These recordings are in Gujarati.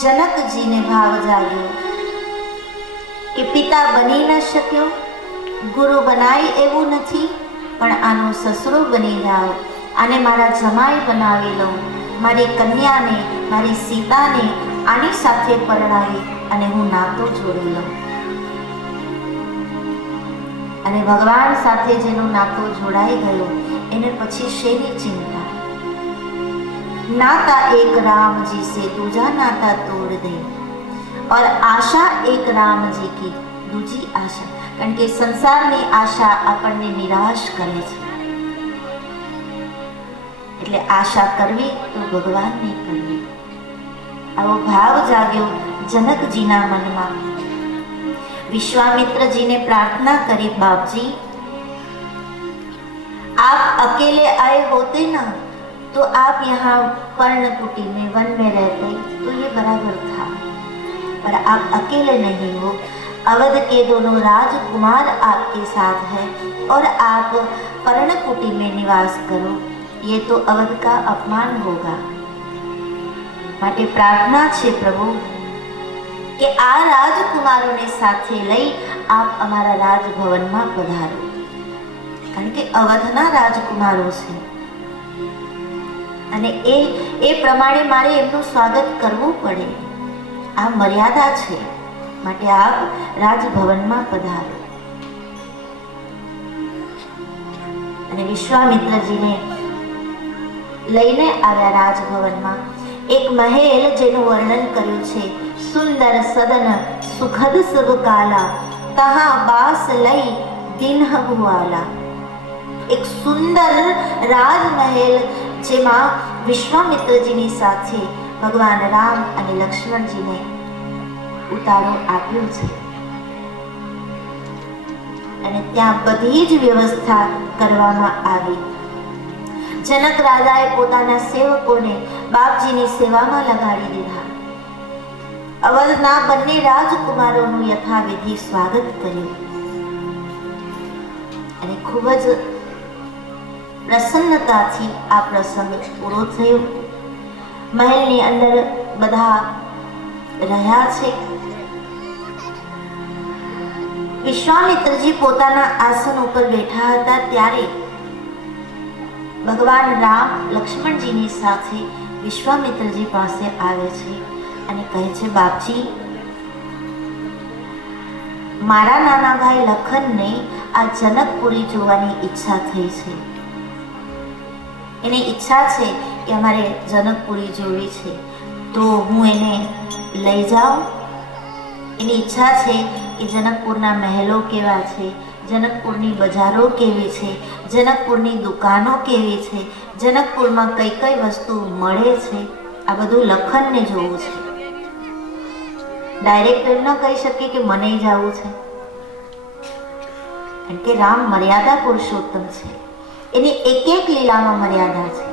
જનકજીને ભાવ જાગ્યો કે પિતા બની ન શક્યો, ગુરુ બનાય એવું નથી, પણ આનો સસરો બની જાઓ, આને મારા જમાઈ બનાવી લઉં, મારી કન્યાને, મારી સીતાને આની સાથે પરણાવી અને હું નાતો જોડી લઉં. અને ભગવાન સાથે જેનો નાતો જોડાઈ ગયો એને પછી શેની ચિંતા? नाता एक राम जी से दूजा नाता तोड़ दे, और आशा एक राम जी की दूजी आशा. कारण કે સંસારની આશા આપણને નિરાશ કરે છે, એટલે આશા કરવી તો ભગવાનની કરવી. આવો ભાવ જાગ્યો જનકજીના મનમાં. विश्वामित्रजी ने प्रार्थना करी, बाप जी आप अकेले आए होते ना तो आप यहाँ पर्णकुटी में वन में रहते तो ये बराबर था, पर आप अकेले नहीं हो, अवध के दोनों राजकुमार आपके साथ हैं और आप पर्णकुटी में निवास करो, ये तो अवध का अपमान होगा. માટે પ્રાર્થના છે પ્રભુ કે આ રાજકુમારોને સાથે લઈ આપ અમારા રાજભવનમાં પધારો, કારણ કે અવધના રાજકુમારો છે અને એ પ્રમાણે મારે એમનું સ્વાગત કરવું પડે. આ મર્યાદા છે, માટે આપ રાજભવનમાં પધારો. અને વિશ્વામિત્રજીને લઈને આવ્યા રાજભવનમાં. એક મહેલ જેનું વર્ણન કર્યું છે, સુંદર સદન સુખદ સબ કાલા, તહા બાસ લઈ દિન ભુવાલા. એક સુંદર રાજમહેલ જેમાં વિશ્વામિત્રજીની સાથે ભગવાન રામ અને લક્ષ્મણજીને ઉતારો આપ્યો છે અને ત્યાં બધી જ વ્યવસ્થા કરવામાં આવી. જનક રાજાએ પોતાના સેવકોને બાપજીની સેવામાં લગાડી દીધા. અવધના બંને રાજકુમારોનું યથાવિધિ સ્વાગત કર્યું અને ખૂબ જ પ્રસન્નતાથી આ પ્રસંગ પૂરો થયો. મહેલની અંદર બધા રહ્યા છે. વિશ્વામિત્રજી પોતાના આસન ઉપર બેઠા હતા ત્યારે ભગવાન રામ લક્ષ્મણજીની સાથે વિશ્વામિત્રજી પાસે આવે છે અને કહે છે, બાપજી મારા નાના ભાઈ લખનને આ જનકપુરી જોવાની ઈચ્છા થઈ છે. એની ઈચ્છા છે કે અમારે જનકપુરી જોવી છે, તો હું એને લઈ જાઉં. એની ઈચ્છા છે કે જનકપુરના મહેલો કેવા છે, જનકપુરની બજારો કેવી છે, જનકપુરની દુકાનો કેવી છે, જનકપુરમાં કઈ કઈ વસ્તુ મળે છે, આ બધું લખનને જોવું છે. ડાયરેક્ટ ન કહી શકે કે મને જવું છે, કારણ કે રામ મર્યાદા પુરુષોત્તમ છે, એની એક એક લીલામાં મર્યાદા છે.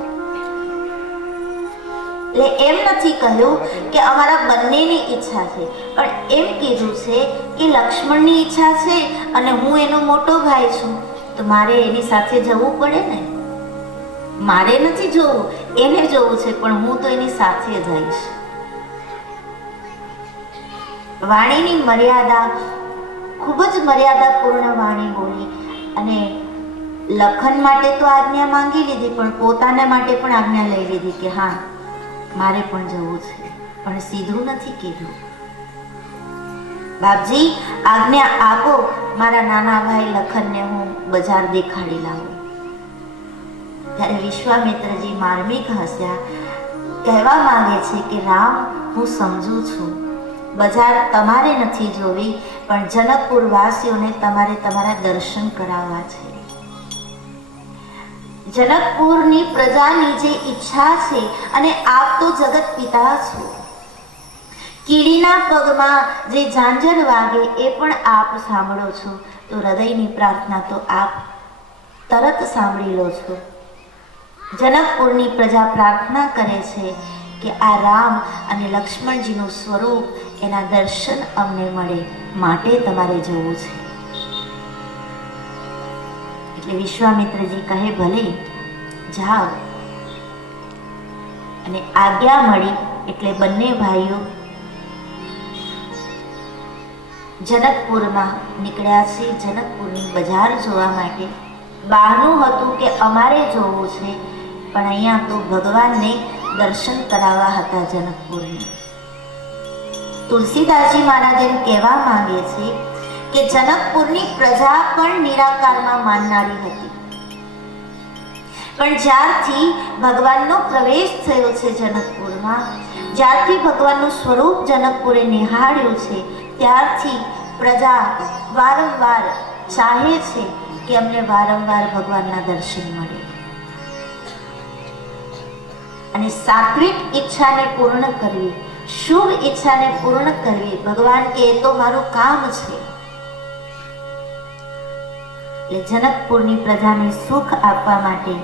એટલે એમ નથી કહ્યું કે અમારા બંનેની ઈચ્છા છે, પણ એમ કીધું છે કે લક્ષ્મણની ઈચ્છા છે અને હું એનો મોટો ભાઈ છું, તો મારે એની સાથે જવું પડે ને. મારે નથી જોવું, એને જોવું છે, પણ હું તો એની સાથે જઈશ. વાણીની મર્યાદા, ખૂબ જ મર્યાદાપૂર્ણ વાણી બોલી અને લખન માટે તો આજ્ઞા માંગી લીધી, પણ પોતાના માટે પણ આજ્ઞા લઈ લીધી કે હા મારે પણ જવું છે, પણ સીધું નથી કીધું. બાપજી આજ્ઞા આપો, મારા નાના ભાઈ લખનને હું બજાર દેખાડી લાવું. ત્યારે વિશ્વામિત્રજી માર્મિક હસ્યા, કહેવા માંગે છે કે રામ હું સમજુ છું, બજાર તમારે નથી જોવી, પણ જનકપુર વાસીઓને તમારે તમારા દર્શન કરાવવા છે. જનકપુરની પ્રજાની જે ઈચ્છા છે, અને આપ તો જગત પિતા છો, કીડીના પગમાં જે ઝાંઝર વાગે એ પણ આપ સાંભળો છો, તો હૃદયની પ્રાર્થના તો આપ તરત સાંભળી લો છો. જનકપુરની પ્રજા પ્રાર્થના કરે છે કે આ રામ અને લક્ષ્મણજીનું સ્વરૂપ, એના દર્શન અમને મળે, માટે તમારે જવું છે. એટલે વિશ્વામિત્રજી કહે ભલે જાઓ. અને આજ્ઞા મળી એટલે બંને ભાઈઓ જનકપુરમાં નીકળ્યા છે, જનકપુરની બજાર જોવા માટે. બહારનું હતું કે અમારે જોવું છે, પણ અહીંયા તો ભગવાનને દર્શન કરાવવા હતા જનકપુરને. તુલસીદાસજી મહારાજ એમ કહેવા માંગે છે કે જનકપુરની પ્રજા પણ નિરાકારમાં માનનારી હતી, પણ જ્યારથી ભગવાનનો પ્રવેશ થયો છે જનકપુરમાં, જ્યારથી ભગવાનનું સ્વરૂપ જનકપુરે નિહાળ્યું છે, ત્યારથી પ્રજા વારંવાર ચાહે છે કે અમને વારંવાર ભગવાનના દર્શન મળે. અને સાત્વિક ઈચ્છાને પૂર્ણ કરવી, શુભ ઈચ્છાને પૂર્ણ કરવી, ભગવાન કે એ તો મારું કામ છે. એટલે જનકપુરની પ્રજાને સુખ આપવા માટે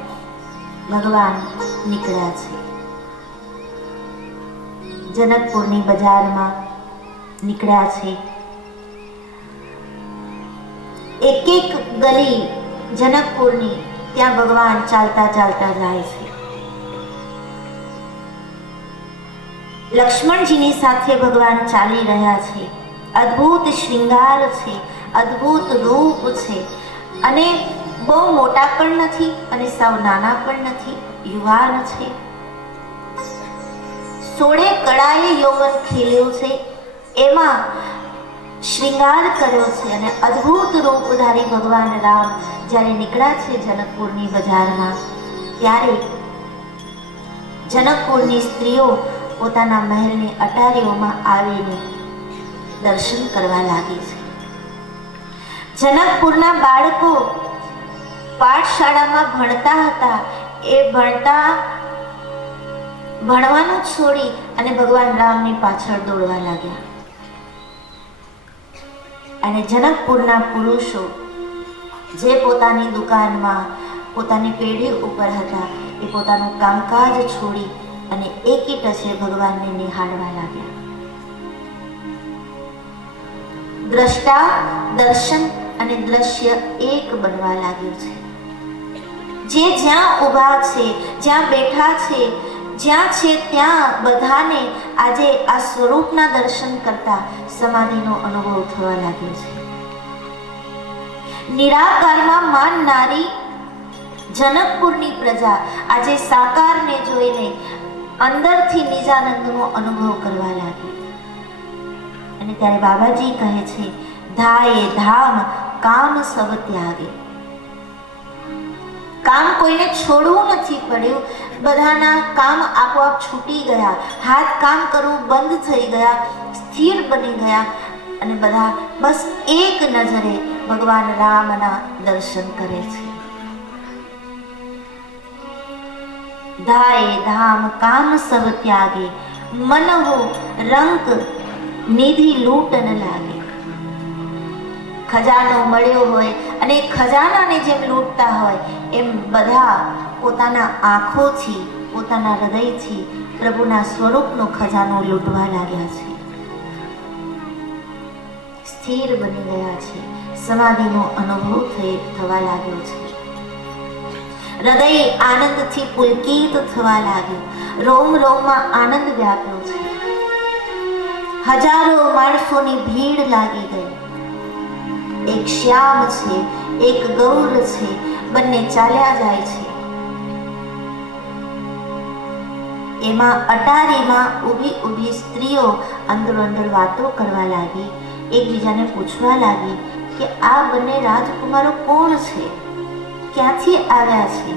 ભગવાન નીકળ્યા છે. જનકપુરની બજારમાં નીકળ્યા છે. એક એક ગલી જનકપુરની ત્યાં ભગવાન ચાલતા ચાલતા જાય છે. લક્ષ્મણજીની સાથે ભગવાન ચાલી રહ્યા છે. અદ્ભુત શ્રૃંગાર છે, અદ્ભુત રૂપ છે, અને બહુ મોટા પણ નથી અને સાવ નાના પણ નથી, યુવાન છે. 16 કળાએ યૌવન ખીલ્યું છે, એમાં શ્રૃંગાર કર્યો છે. અને અદ્ભુત રૂપધારી ભગવાન રામ જ્યારે નીકળ્યા છે જનકપુરની બજારમાં, ત્યારે જનકપુરની સ્ત્રીઓ પોતાના મહેલની અટારીઓમાં આવીને દર્શન કરવા લાગી છે. જનકપુરના બાળકો પાઠશાળામાં ભણતા હતા, એ ભણવાનું છોડી અને ભગવાન રામની પાછળ દોડવા લાગ્યા. અને જનકપુરના પુરુષો જે પોતાની દુકાનમાં પોતાની પેઢી ઉપર હતા, એ પોતાનું કામકાજ છોડી અને એકી ટસે ભગવાનને નિહાળવા લાગ્યા. દ્રષ્ટા, દર્શન અને દ્રશ્ય એક બનવા લાગ્યું છે. જે જ્યાં ઊભા છે, જ્યાં બેઠા છે, જ્યાં છે ત્યાં બધાને આજે આ સ્વરૂપના દર્શન કરતા સમાધિનો અનુભવ થવા લાગ્યો છે. નિરાકારમાં માનનારી જનકપુરની પ્રજા આજે સાકારને જોઈને અંદરથી નિજાનંદનો અનુભવ કરવા લાગી. અને ત્યારે બાબાજી કહે છે, ધાયે ધામ કામ સબ ત્યાગે. કામ કોઈને છોડવું નથી પડ્યું, બધાના કામ આપોઆપ છૂટી ગયા, હાથ કામ કરવું બંધ થઈ ગયા, સ્થિર બની ગયા, અને બધા બસ એક નજરે ભગવાન રામના દર્શન કરે છે. ધાયે ધામ કામ સબ ત્યાગે, મનહો રંક નિધિ લૂંટ ન લાગે. ખજાનો મળ્યો હોય અને ખજાનાને જેમ લૂંટતા હોય એમ બધા પોતાના આંખોથી, પોતાના હૃદયથી પ્રભુના સ્વરૂપનો ખજાનો લૂંટવા લાગ્યા છે. સ્થિર બની ગયા છે, સમાધિનો અનુભવ થવા લાગ્યો છે. હૃદય આનંદથી પુલકિત થવા લાગ્યું, રોમ રોમમાં આનંદ વ્યાપ્યો છે. હજારો માણસોની ભીડ લાગી ગઈ. એક શ્યામ છે, એક ગૌર છે, બંને ચાલ્યા જાય છે. એમાં અટારીમાં ઊભી સ્ત્રીઓ અંદરો અંદર વાતો કરવા લાગી, એકબીજાને પૂછવા લાગી કે આ બંને રાજકુમારો કોણ છે, ક્યાંથી આવ્યા છે,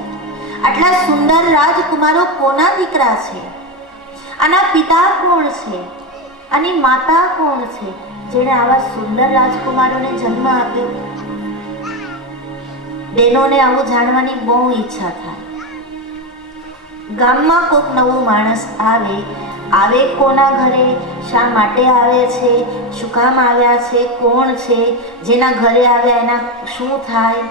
આટલા સુંદર રાજકુમારો કોના દીકરા છે, આના પિતા કોણ છે, આની માતા કોણ છે, જેણે આવા સુંદર રાજકુમારોને જન્મ આપ્યો. બહેનોને આવું જાણવાની બહુ ઈચ્છા થાય. ગામમાં કોઈક નવું માણસ આવે કોના ઘરે, શા માટે આવે છે, શું કામ આવ્યા છે, કોણ છે, જેના ઘરે આવ્યા એના શું થાય,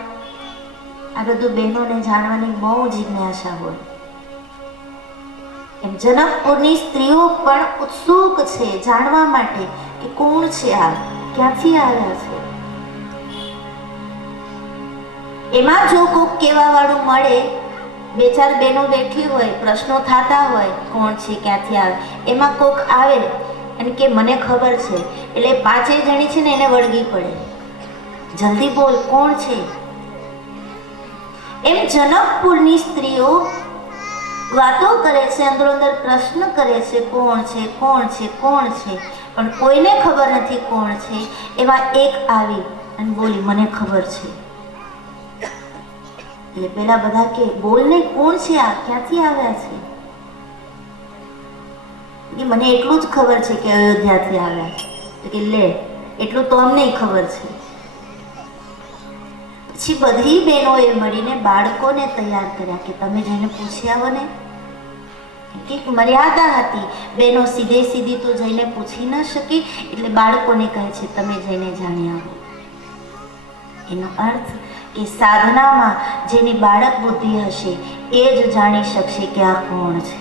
આ બધું બહેનોને જાણવાની બહુ જિજ્ઞાસા હોય. એમ જનકપુરની સ્ત્રીઓ પણ ઉત્સુક છે જાણવા માટે કે કોણ છે આ, ક્યાંથી આવ્યા છે. એમાં જો કોઈક કહેવા વાળું મળે, બે ચાર બહેનો બેઠી હોય, પ્રશ્નો થતા હોય, કોણ છે, ક્યાંથી આવે, એમાં કોઈક આવે અને કે મને ખબર છે, એટલે પાંચેય જણી છે ને એને વળગી પડે, જલ્દી બોલ કોણ છે. એમ જનકપુરની સ્ત્રીઓ વાતો કરે છે, અંદરો અંદર પ્રશ્ન કરે છે, કોણ છે કોણ છે કોણ છે, પણ કોઈને ખબર નથી કોણ છે. એમાં એક આવી અને બોલી મને ખબર છે. એટલે પેલા બધા કે બોલ ને કોણ છે, આ ક્યાંથી આવ્યા છે. કે મને એટલું જ ખબર છે કે અયોધ્યાથી આવ્યા છે. તો કે લે એટલું તો અમને ખબર છે. પછી બધી બહેનોએ મળીને બાળકોને તૈયાર કર્યા કે તમે જઈને પૂછી આવો ને. એક મર્યાદા હતી, બહેનો સીધે સીધી તો જઈને પૂછી ન શકી, એટલે બાળકોને કહે છે તમે જઈને જાણી આવો. એનો અર્થ કે સાધનામાં જેની બાળક બુદ્ધિ હશે એ જ જાણી શકશે કે આ કોણ છે.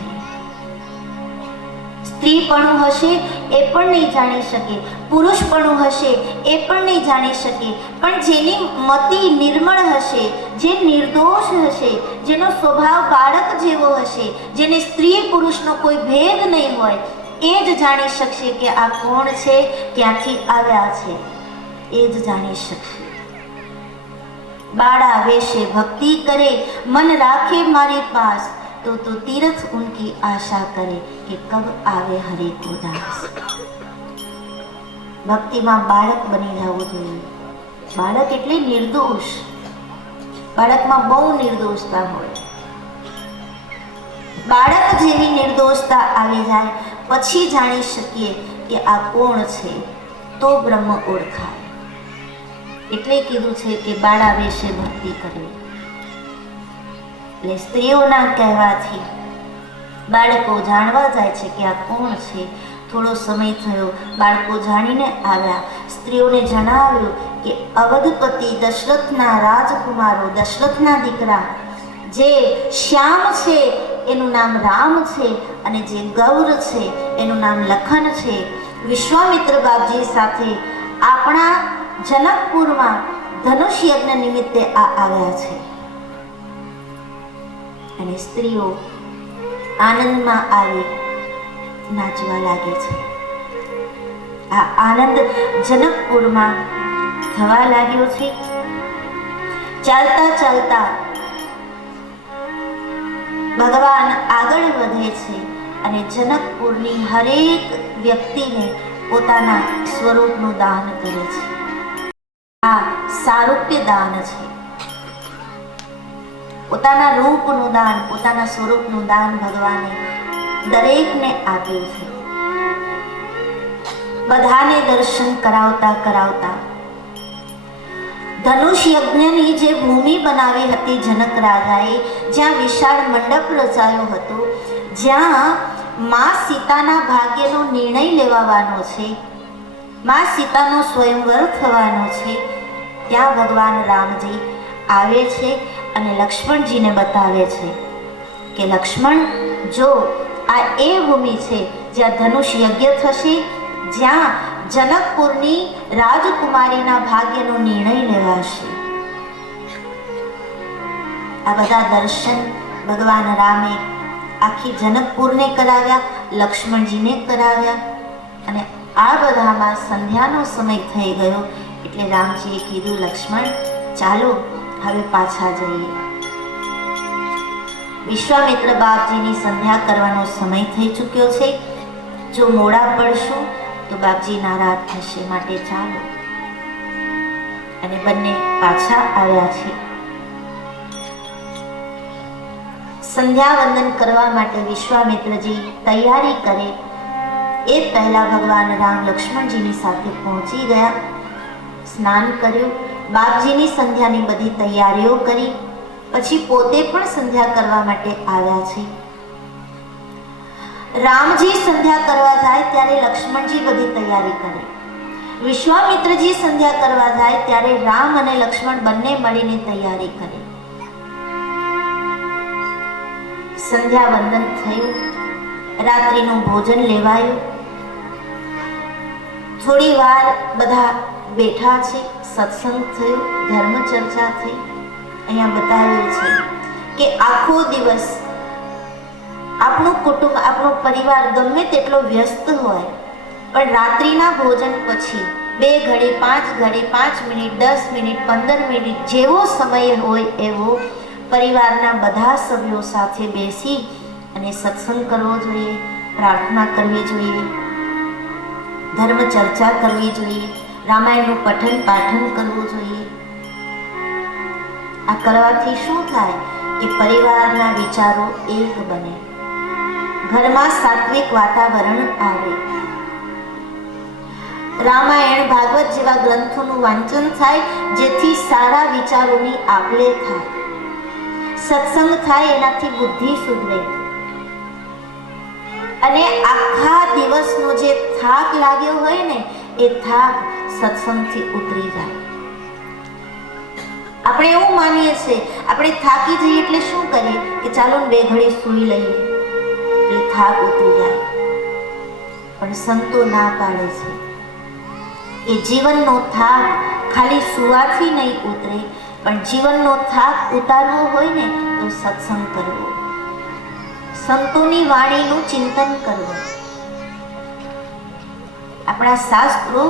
સ્ત્રીપણું હશે એ પણ નહીં જાણી શકે, પુરુષપણું હશે એ પણ નહીં જાણી શકે, પણ જેની મતિ નિર્મળ હશે, જે નિર્દોષ હશે, જેનો સ્વભાવ બાળક જેવો હશે, જેને સ્ત્રી પુરુષનો કોઈ ભેદ નહીં હોય, એ જ જાણી શકશે કે આ કોણ છે, ક્યાંથી આવ્યા છે, એ જ જાણી શકશે. बाड़ा वेशे भक्ति करे, मन राखे मारे पास, तो तीर्थ उनकी आशा करे कि कब आवे हरे को दास. भक्ति में बालक बनी जावुं जोईए. बालक एटले निर्दोष. बालक में बहु निर्दोषता होय. बालक जेवी निर्दोषता आवी जाय पछी जाणी शकीए कि आ कोण छे, तो ब्रह्म ओळखाय. એટલે કીધું છે કે બાળા વેશે ભક્તિ કરવી. એટલે સ્ત્રીઓના કહેવાથી બાળકો જાણવા જાય છે કે આ કોણ છે. થોડો સમય થયો, બાળકો જાણીને આવ્યા. સ્ત્રીઓને જણાવ્યું કે અવધપતિ દશરથના રાજકુમારો, દશરથના દીકરા જે શ્યામ છે એનું નામ રામ છે, અને જે ગૌર છે એનું નામ લખન છે, વિશ્વામિત્ર બાપજી સાથે આપણા જનકપુરમાં ધનુષ યજ્ઞ નિમિત્તે આવ્યા છે. અને સ્ત્રીઓ આનંદમાં આવી નાચવા લાગે છે. આ આનંદ જનકપુરમાં થવા લાગ્યો છે. ચાલતા ચાલતા ભગવાન આગળ વધે છે અને જનકપુરની હરેક વ્યક્તિને પોતાના સ્વરૂપનું દાન કરે છે. આ સારૂપ્ય દાન છે. પોતાના રૂપનું દાન, પોતાના સ્વરૂપનું દાન ભગવાને દરેકને આપ્યું છે. બધાને દર્શન કરાવતા કરાવતા ધનુષ યજ્ઞની જે ભૂમિ બનાવી હતી જનક રાજાએ, જ્યાં વિશાળ મંડપ રચાયો હતો, જ્યાં માં સીતાના ભાગ્યનો નિર્ણય લેવાનો છે, માં સીતાનો સ્વયંવર થવાનો છે, ત્યાં ભગવાન રામજી આવે છે અને લક્ષ્મણજીને બતાવે છે કે લક્ષ્મણ જો આ એ ભૂમિ છે જ્યાં ધનુષ યજ્ઞ થશે, જ્યાં જનકપુરની રાજકુમારીના ભાગ્યનો નિર્ણય લેવાશે. આ બધા દર્શન ભગવાન રામે આખી જનકપુરને કરાવ્યા, લક્ષ્મણજીને કરાવ્યા. અને આ બધામાં સંધ્યાનો સમય થઈ ગયો એટલે રામજીએ કીધું લક્ષ્મણ ચાલો હવે પાછા જઈએ. વિશ્વામિત્ર બાપજીની સંધ્યા કરવાનો સમય થઈ ચૂક્યો છે. જો મોડા પડશું તો બાપજી નારાજ થશે, માટે ચાલો. અને બંને પાછા આવ્યા છે. સંધ્યા વંદન કરવા માટે વિશ્વામિત્રજી તૈયારી કરે એ પહેલા ભગવાન રામ લક્ષ્મણજીની સાથે પહોંચી ગયા. સ્નાન કર્યું, બાપજીની સંધ્યાની બધી તૈયારીઓ કરી, પછી પોતે પણ સંધ્યા કરવા માટે આવ્યા છે. રામજી સંધ્યા કરવા જાય ત્યારે લક્ષ્મણજી બધી તૈયારી કરે. વિશ્વામિત્રજી સંધ્યા કરવા જાય ત્યારે રામ અને લક્ષ્મણ બંને મળીને તૈયારી કરે. સંધ્યા વંદન થયું, રાત્રિનું ભોજન લેવાયું. થોડી વાર બધા બેઠા છે, સત્સંગ થયો, ધર્મ ચર્ચા થઈ. અહીંયા બતાવ્યું છે કે આખો દિવસ આપણું કુટુંબ, આપણો પરિવાર ગમે તેટલો વ્યસ્ત હોય, પણ રાત્રિના ભોજન પછી 2 ઘડી 5 ઘડી 5 મિનિટ 10 મિનિટ 15 મિનિટ જેવો સમય હોય એવો પરિવારના બધા સભ્યો સાથે બેસી અને સત્સંગ કરવો જોઈએ, પ્રાર્થના કરવી જોઈએ, ધર્મ ચર્ચા કરવી જોઈએ, રામાયણનું પઠન પાઠન કરવું જોઈએ. આ કરવાથી શું થાય કે પરિવારના વિચારો એક બને, ઘરમાં સાત્વિક વાતાવરણ આવે, રામાયણ ભાગવત જેવા ગ્રંથોનું વાંચન થાય જેથી સારા વિચારોની આપ-લે થાય, સત્સંગ થાય એનાથી બુદ્ધિ સુધરે અને આખા દિવસનો જે થાક લાગ્યો હોય ને એ થાક સત્સંગથી ઉતરી જાય. આપણે એવું માનીએ છીએ, આપણે થાકી જઈએ એટલે શું કરીએ કે ચાલો 2 ઘડી સૂઈ લઈએ એટલે થાક ઉતરી જાય. પણ સંતો ના પાડે છે કે જીવનનો થાક ખાલી સુવાથી નહીં ઉતરે, પણ જીવનનો થાક ઉતારવો હોય ને તો સત્સંગ કરવો, સંતોની વાણીનું ચિંતન કરવું. આપણા શાસ્ત્રો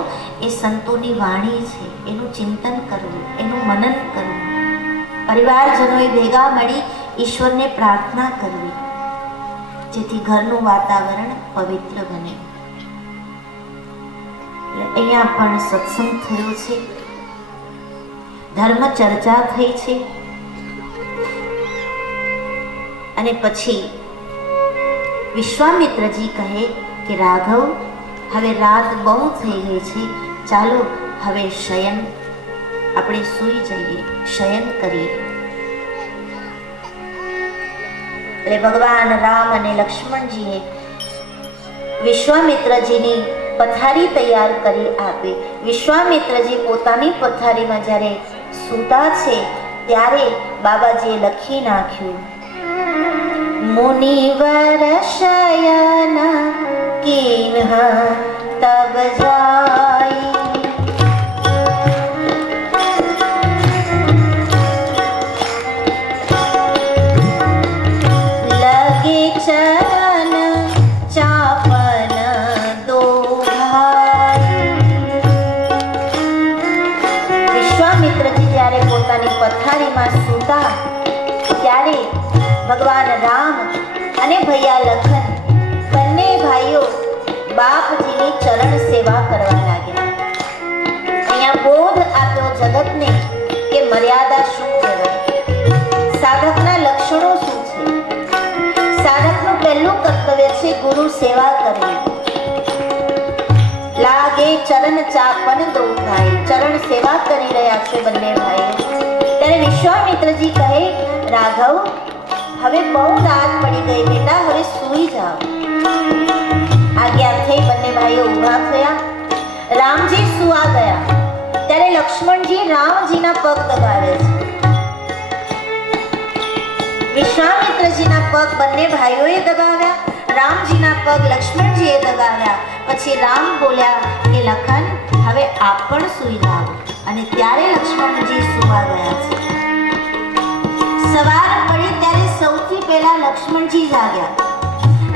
એ સંતોની વાણી છે, એનું ચિંતન કરવું, એનું મનન કરવું, પરિવારજનોએ ભેગા મળી ઈશ્વરને પ્રાર્થના કરવી જેથી ઘરનું વાતાવરણ પવિત્ર બને. અહીંયા પણ સત્સંગ થયો છે, ધર્મ ચર્ચા થઈ છે અને પછી વિશ્વામિત્રજી કહે કે રાઘવ, હવે રાત બહુ થઈ ગઈ છે, ચાલો હવે શયન, આપણે સૂઈ જઈએ, શયન કરીએ. એટલે ભગવાન રામ અને લક્ષ્મણજીએ વિશ્વામિત્રજીની પથારી તૈયાર કરી આપી. વિશ્વામિત્રજી પોતાની પથારીમાં જ્યારે સૂતા છે ત્યારે બાબાજીએ લખી નાખ્યું, મુનિવર શયન કિન્હ તબ જાય, લગે ચરણ ચાપન દો ભાઈ. વિશ્વામિત્રજી જ્યારે પોતાની પથારીમાં સૂતા ત્યારે ભગવાન રામ અને ભૈયા લખન બંને ભાઈઓ બાપજીની ચરણ સેવા કરવા લાગ્યા. અહીંયા બોધ આપ્યો જગતને કે મર્યાદા શું કહેવાય, સાધકના લક્ષણો શું છે. સાધકનું પહેલું કર્તવ્ય છે ગુરુ સેવા કરવી. લાગે ચરણ ચાપન દો ભાઈ, ચરણ સેવા કરી રહ્યા છે બંને ભાઈઓ. ત્યારે વિશ્વામિત્રજી કહે, રાઘવ, હવે બહુ રાત પડી ગઈ બેટા, હવે સૂઈ જાઓ. આજ્ઞા થઈ. બંને ભાઈઓ ઊભા થયા. રામજી સુવા ગયા ત્યારે લક્ષ્મણજી રામજીના પગ દબાવે છે. વિશ્વામિત્રજીના પગ બંને ભાઈઓએ દબાવ્યા, રામજીના પગ લક્ષ્મણજીએ દબાવ્યા. પછી રામ બોલ્યા કે લખન, હવે આપ પણ સૂઈ જાઓ. અને ત્યારે લક્ષ્મણજી સુવા ગયા છે. સવાર પડી ત્યારે સૌથી પહેલા લક્ષ્મણજી જાગ્યા.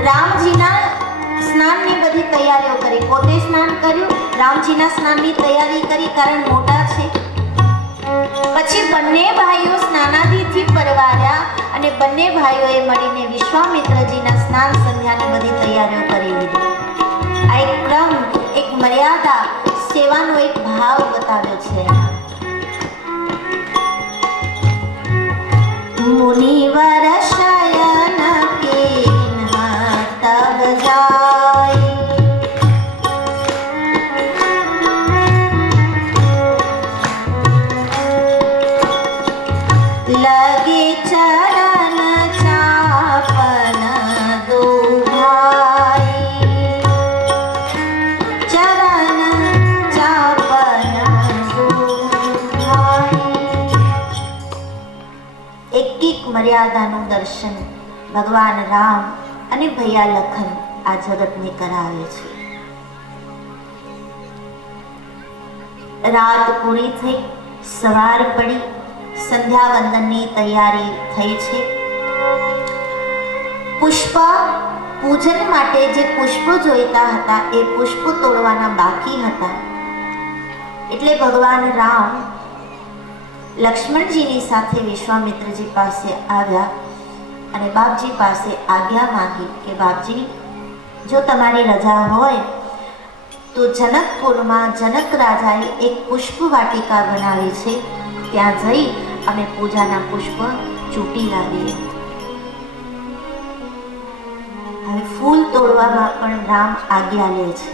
રામજીના સ્નાનની બધી તૈયારીઓ કરી, પોતે સ્નાન કર્યું, રામજીના સ્નાનની તૈયારી કરી, કારણ મોટા છે. પછી બંને ભાઈઓ સ્નાનાદિથી પરવાર્યા અને બંને ભાઈઓએ મળીને વિશ્વામિત્રજીના સ્નાન સંધ્યાની બધી તૈયારીઓ કરી લીધી. આ એક ક્રમ, એક મર્યાદા, સેવાનો એક ભાવ બતાવ્યો છે. મુનિવર શયન કિન્હ તબ જાય, લગે ચરણ ચાપન દો ભાઈ, ચરણ ચાપન દો ભાઈ. એક મર્યાદાનું દર્શન ભગવાન રામ અને ભૈયા લખન આ જગતને કરાવે છે. રાત પૂરી થઈ, સવાર પડી, સંધ્યા વંદનની તૈયારી થઈ છે. પુષ્પા પૂજન માટે જે પુષ્પો જોઈતા હતા એ પુષ્પો તોડવાના બાકી હતા. એટલે ભગવાન રામ લક્ષ્મણજીની સાથે વિશ્વામિત્રજી પાસે આવ્યા અને બાપજી પાસે આજ્ઞા માંગી કે બાપજી, જો તમારી રજા હોય તો જનકપુરમાં જનક રાજાએ એક પુષ્પ વાટિકા બનાવી છે, ત્યાં જઈ અમે પૂજાના પુષ્પ ચૂંટી લાવીએ. હવે ફૂલ તોડવામાં પણ રામ આજ્ઞા લે છે.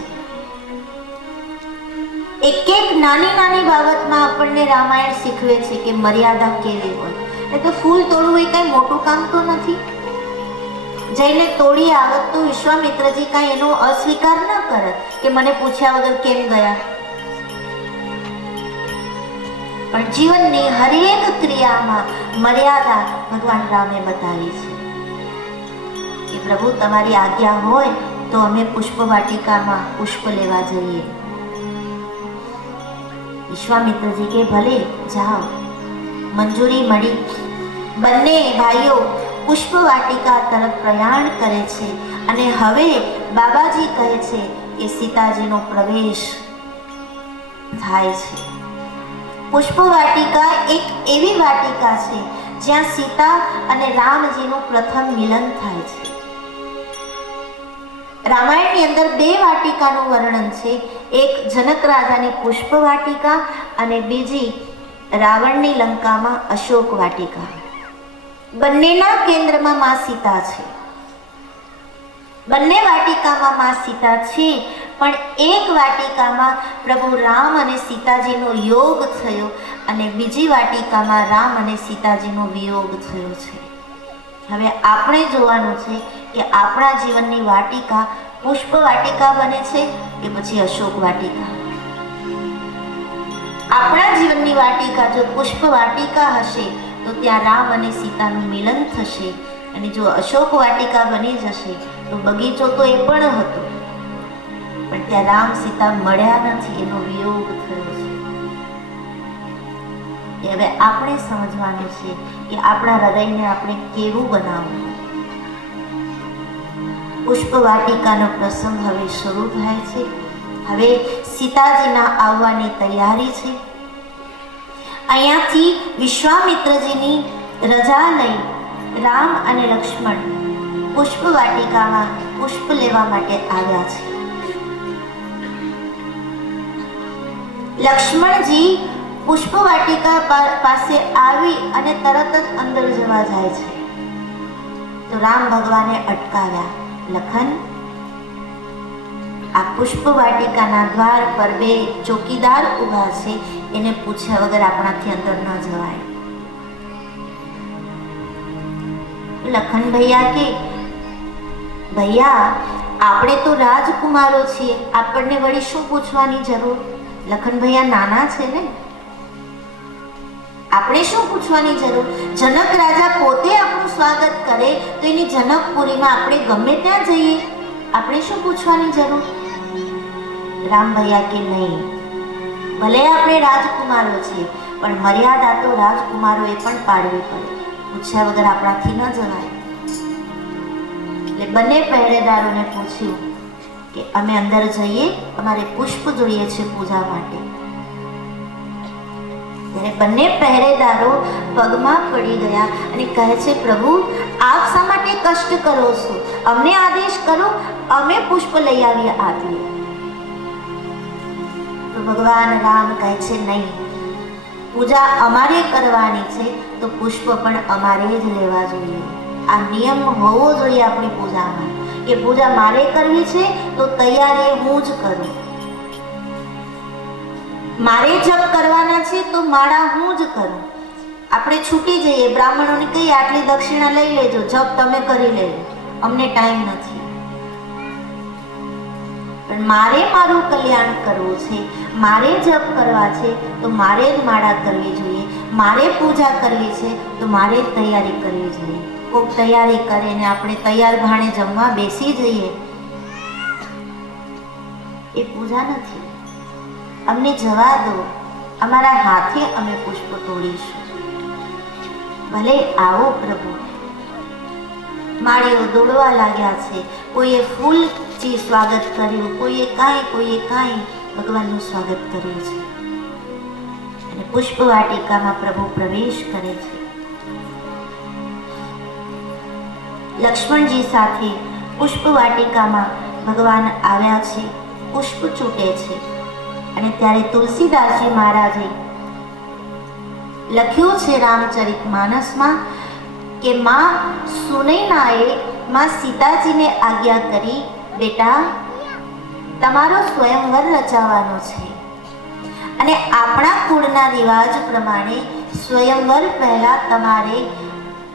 એક એક નાની નાની બાબતમાં આપણને રામાયણ શીખવે છે કે મર્યાદા કેવી હોય. એટલે તો ફૂલ તોડવું એ કઈ મોટું કામ તો નથી. જઈને તોડી આવત તો વિશ્વામિત્રજી કઈ એનો અસ્વીકાર ન કરત કે મને પૂછ્યા વગર કેમ ગયા. પણ જીવનની હરેક ક્રિયામાં મર્યાદા ભગવાન રામે બતાવી છે કે પ્રભુ તમારી આજ્ઞા હોય તો અમે પુષ્પ વાટિકામાં પુષ્પ લેવા જઈએ. વિશ્વામિત્રજી કે ભલે જાઓ. મંજૂરી મળી. બંને ભાઈઓ પુષ્પ વાટિકા તરફ પ્રયાણ કરે છે અને હવે બાબાજી કહે છે કે સીતાજીનો પ્રવેશ થાય છે. પુષ્પ વાટિકા એક એવી વાટિકા છે જ્યાં સીતા અને રામજીનું પ્રથમ મિલન થાય છે. રામાયણની અંદર બે વાટિકાનું વર્ણન છે. એક જનક રાજાની પુષ્પ વાટિકા અને બીજી રાવણની લંકામાં અશોક વાટિકા. બંનેના કેન્દ્રમાં માં સીતા છે. બંને વાટિકામાં માં સીતા છે, પણ એક વાટિકામાં પ્રભુ રામ અને સીતાજીનો યોગ થયો અને બીજી વાટિકામાં રામ અને સીતાજીનો વિયોગ થયો છે. હવે આપણે જોવાનું છે કે આપણા જીવનની વાટિકા પુષ્પ વાટિકા બને છે કે પછી અશોક વાટિકા. આપણા જીવનની વાટિકા જો પુષ્પ વાટિકા હશે તો ત્યાં રામ અને સીતાનું મિલન થશે, અને જો અશોક વાટિકા બની જશે તો બગીચો તો એ પણ હતો પણ ત્યાં રામ સીતા મળ્યા નથી, એનો વિયોગ થયો છે. હવે આપણે સમજવાનું છે કે આપણા હૃદયને આપણે કેવું બનાવવું. પુષ્પ વાટિકાનો પ્રસંગ હવે શરૂ થાય છે. હવે સીતાજીના આવવાની તૈયારી છે. અહીંયાથી વિશ્વામિત્રજીની રજા લઈ રામ અને લક્ષ્મણ પુષ્પ વાટિકામાં પુષ્પ લેવા માટે આવ્યા છે. લક્ષ્મણજી પુષ્પ વાટિકા પાસે આવી અને તરત જ અંદર જવા જાય છે તો રામ ભગવાને અટકાવ્યા. લખન, આ પુષ્પ વાટિકાના દ્વાર પર બે ચોકીદાર ઊભા છે, એને પૂછ્યા વગર આપણાથી અંદર ન જવાય. લખન ભૈયા કે ભૈયા આપણે તો રાજકુમારો છીએ, આપણને વળી શું પૂછવાની જરૂર? લખન ભૈયા નાના છે ને, આપણે શું પૂછવાની જરૂર? જનક રાજા પોતે આપણું સ્વાગત કરે તો એની જનકપુરીમાં આપણે ગમે ત્યાં જઈએ, આપણે શું પૂછવાની જરૂર? રામ ભૈયા કે નહીં, ભલે આપણે રાજકુમારો છીએ પણ મર્યાદા તો રાજકુમારોએ પણ પાડવી પડે. પૂછ્યા વગર આપણાથી ન જવાય. એટલે બંને પહેરેદારોને પૂછ્યું કે અમે અંદર જઈએ, અમારે પુષ્પ જોઈએ છે પૂજા માટે. ત્યારે બંને પહેરેદારો પગમાં પડી ગયા અને કહે છે, પ્રભુ આપ શા માટે કષ્ટ કરો છો? અમને આદેશ કરો, અમે પુષ્પ લઈ આપીએ. તો ભગવાન રામ કહે છે, નહીં, પૂજા અમારે કરવાની છે તો પુષ્પ પણ અમારે જ લેવા જોઈએ. આ નિયમ હોવો જોઈએ આપણી પૂજામાં કે પૂજા મારે કરવી છે તો તૈયારી હું જ કરું. મારે જપ કરવાના છે તો માળા હું જ કરું. આપણે છૂટી જઈએ, બ્રાહ્મણોને કહીએ આટલી દક્ષિણા લઈ લેજો, જપ તમે કરી લેજો, અમને ટાઈમ નથી. પણ મારે મારું કલ્યાણ કરવું છે, મારે જપ કરવા છે તો મારે જ માળા કરવી જોઈએ, મારે પૂજા કરવી છે તો મારે જ તૈયારી કરવી જોઈએ. કોઈક તૈયારી કરે ને આપણે તૈયાર ભાણે જમવા બેસી જઈએ, એ પૂજા નથી. અમને જવા દો, અમારા હાથે અમે પુષ્પ તોડીશું. ભલે આવો પ્રભુ, માળીઓ દોડવા લાગ્યા છે. કોઈએ ફૂલથી સ્વાગત કર્યું, કોઈએ કાંઈ ભગવાનનું સ્વાગત કર્યું છે. અને પુષ્પ વાટિકામાં પ્રભુ પ્રવેશ કરે છે. લક્ષ્મણજી સાથે પુષ્પ વાટિકામાં ભગવાન આવ્યા છે. પુષ્પ છૂટે છે અને ત્યારે તુલસીદાસજી મહારાજે લખ્યું છે રામચરિતમાનસમાં કે માં સુનૈનાએ માં સીતાજીને આજ્ઞા કરી, બેટા તમારો સ્વયંવર રચાવાનો છે અને આપણા કુળના રિવાજ પ્રમાણે સ્વયંવર પહેલા તમારે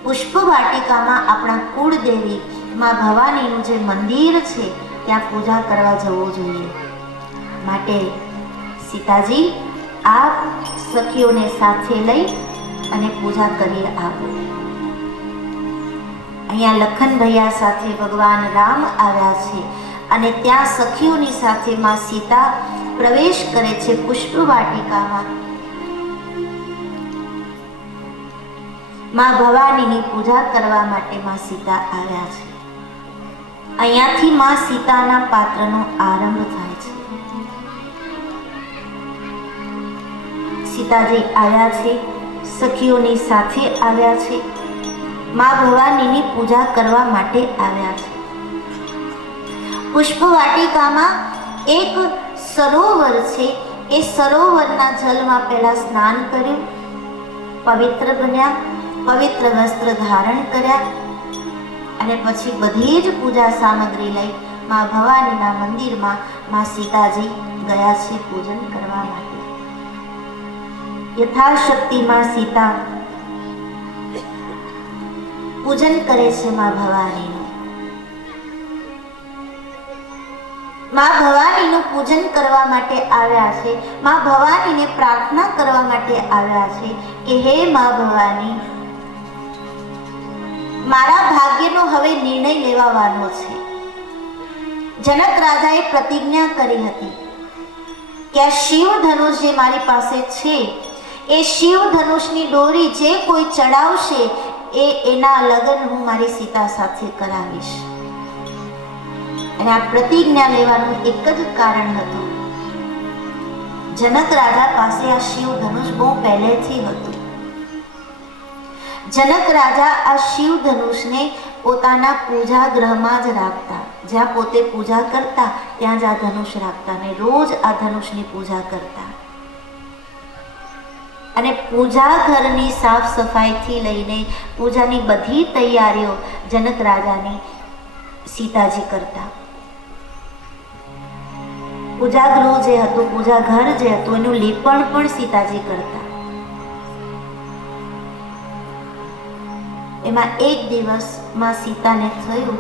પુષ્પ વાટિકામાં આપણા કુળદેવી માં ભવાનીનું જે મંદિર છે ત્યાં પૂજા કરવા જવું જોઈએ. માટે સીતાજી આપ સખીઓને સાથે લઈ અને પૂજા કરી આવો. અહીંયા લખન ભૈયા સાથે ભગવાન રામ આવ્યા છે અને ત્યાં સખીઓની સાથે માં સીતા પ્રવેશ કરે છે પુષ્પ વાટિકામાં. માં ભવાનીની પૂજા કરવા માટે માં સીતા આવ્યા છે. અહીંયાથી માં સીતાના પાત્રનો આરંભ થાય છે. સીતાજી આવ્યા છે, સખીઓની સાથે આવ્યા છે, માં ભવાનીની પૂજા કરવા માટે આવ્યા છે. પુષ્પ વાટિકામાં એક સરોવર છે. એ સરોવરના જલમાં પહેલા સ્નાન કર્યું, પવિત્ર બન્યા, પવિત્ર વસ્ત્ર ધારણ કર્યા અને પછી બધી જ પૂજા સામગ્રી લઈ માં ભવાનીના મંદિરમાં માં સીતાજી ગયા છે પૂજન કરવા માટે. યથાશક્તિ માં સીતા પૂજન કરે છે માં ભવાનીનું. માં ભવાનીનું પૂજન કરવા માટે આવ્યા છે. માં ભવાનીને પ્રાર્થના કરવા માટે આવ્યા છે કે હે માં ભવાની, મારા ભાગ્યનો હવે નિર્ણય લેવાનો છે. જનક રાજાએ પ્રતિજ્ઞા કરી હતી કે આ શિવ ધનુષ જે મારી પાસે છે એ શિવ ધનુષની દોરી જે કોઈ ચડાવશે એના લગ્ન હું મારી સીતા સાથે કરાવીશ. અને આ પ્રતિજ્ઞા લેવાનું એક જ કારણ હતું. જનક રાજા પાસે આ શિવ ધનુષ બહુ પહેલેથી હતું. જનક રાજા આ શિવ ધનુષને પોતાના પૂજા ગૃહમાં જ રાખતા. જ્યાં પોતે પૂજા કરતા ત્યાં જ આ ધનુષ રાખતા અને રોજ આ ધનુષની પૂજા કરતા. અને પૂજા ઘરની સાફ સફાઈથી લઈને પૂજાની બધી તૈયારીઓ જનક રાજાની સીતાજી કરતા. પૂજા ગૃહ જે હતું, પૂજા ઘર જે હતું, એનું લીપણ પણ સીતાજી કરતા. એમાં એક દિવસ માં સીતાને થયું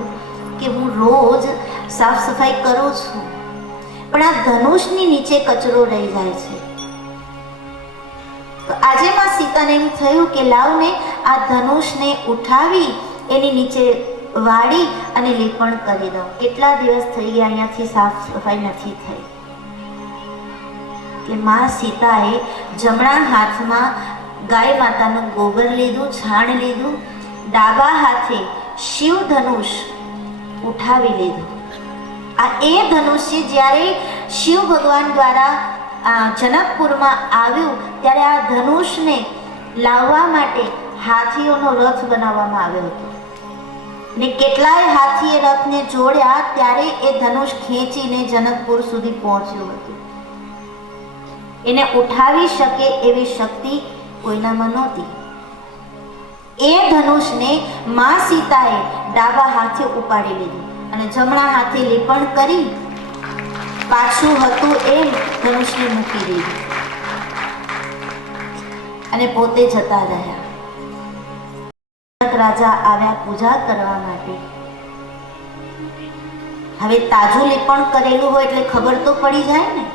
કે હું રોજ સાફ સફાઈ કરું છું પણ આ ધનુષની નીચે કચરો રહી જાય છે. તો આજે માં સીતાને એમ થયું કે લાવને આ ધનુષને ઉઠાવી એની નીચે વાળી અને લીપણ કરી દઉં. કેટલા દિવસ થઈ ગયા અહીંયાથી સાફ સફાઈ નથી થઈ. કે માં સીતાએ જમણા હાથમાં ગાય માતાનું ગોબર લીધું, છાણ લીધું, ડાબા હાથે શિવ ધનુષ ઉઠાવી લીધું. આ એ ધનુષ છે જ્યારે શિવ ભગવાન દ્વારા જનકપુરમાં આવ્યું ત્યારે આ ધનુષને લાવવા માટે હાથીઓનો રથ બનાવવામાં આવ્યો હતો ને કેટલાય હાથીએ રથને જોડ્યા ત્યારે એ ધનુષ ખેંચીને જનકપુર સુધી પહોંચ્યું હતું. એને ઉઠાવી શકે એવી શક્તિ કોઈનામાં નહોતી. એ ધનુષને માં સીતાએ ડાબા હાથે ઉપાડી લીધું અને જમણા હાથે લીપણ કરી પાછું હતું એમ ધનુષને મૂકી દીધું અને પોતે જતા રહ્યા. રાજા આવ્યા પૂજા કરવા માટે. હવે તાજું લીપણ કરેલું હોય એટલે ખબર તો પડી જાય ને.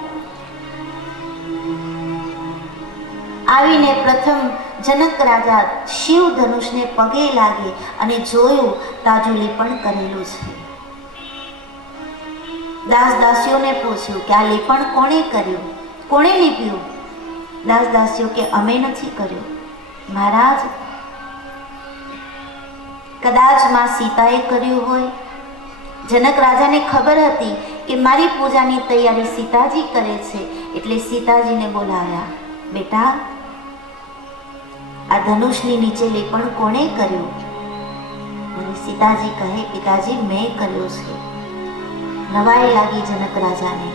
આવીને પ્રથમ જનક રાજા શિવ ધનુષને પગે લાગે અને જોયું તાજું લીપણ કરેલું છે. દાસ દાસીઓને પૂછ્યું કે આ લીપણ કોણે કર્યું, કોણે લીપ્યું? દાસ દાસીઓ કે અમે નથી કર્યું મહારાજ. કદાચ માં સીતાએ કર્યું હોય. જનક રાજાને ખબર હતી કે મારી પૂજાની તૈયારી સીતાજી કરે છે, એટલે સીતાજીને બોલાવ્યા. બેટા, આ ધનુષની નીચે લેપણ કોણે કર્યું? અને સીતાજી કહે, પિતાજી મેં કર્યું છે. નવાઈ લાગી જનક રાજાને.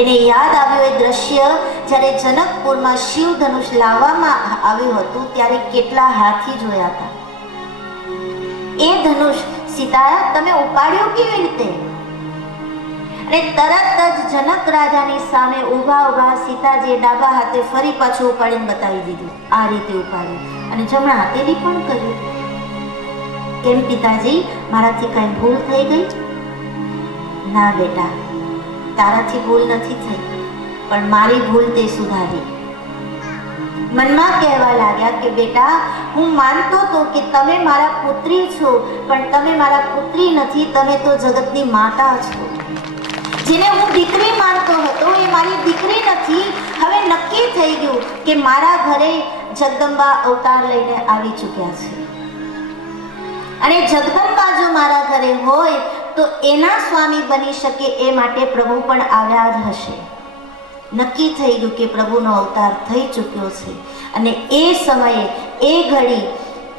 એને યાદ આવ્યું એ દ્રશ્ય જ્યારે જનકપુરમાં શિવ ધનુષ લાવવામાં આવ્યું હતું ત્યારે કેટલા હાથી જોયા હતા. એ ધનુષ સીતા તમે ઉપાડ્યું કેવી રીતે? અને તરત જ જનક રાજાની સામે ઊભા ઊભા સીતાજીએ ડાબા હાથે ફરી પાછું ઉપાડીને બતાવી દીધું. આ રીતે ઉપાડ્યું અને જમણા હાથે પણ કર્યું. કેમ પિતાજી, મારાથી કઈ ભૂલ થઈ ગઈ? ના બેટા, તારાથી ભૂલ નથી થઈ, પણ મારી ભૂલ તે સુધારી. મનમાં કહેવા લાગ્યા કે બેટા, હું માનતો તો કે તમે મારા પુત્રી છો, પણ તમે મારા પુત્રી નથી, તમે તો જગતની માતા છો. જેને હું દીકરી માનતો હતો એ મારી દીકરી નથી. હવે નક્કી થઈ ગયું કે મારા ઘરે જગદંબા અવતાર લઈને આવી ચૂક્યા છે, અને જગદંબા જો મારા ઘરે હોય તો એના સ્વામી બની શકે એ માટે પ્રભુ પણ આવ્યા જ હશે. નક્કી થઈ ગયું કે પ્રભુનો અવતાર થઈ ચૂક્યો છે. અને એ સમયે એ ઘડી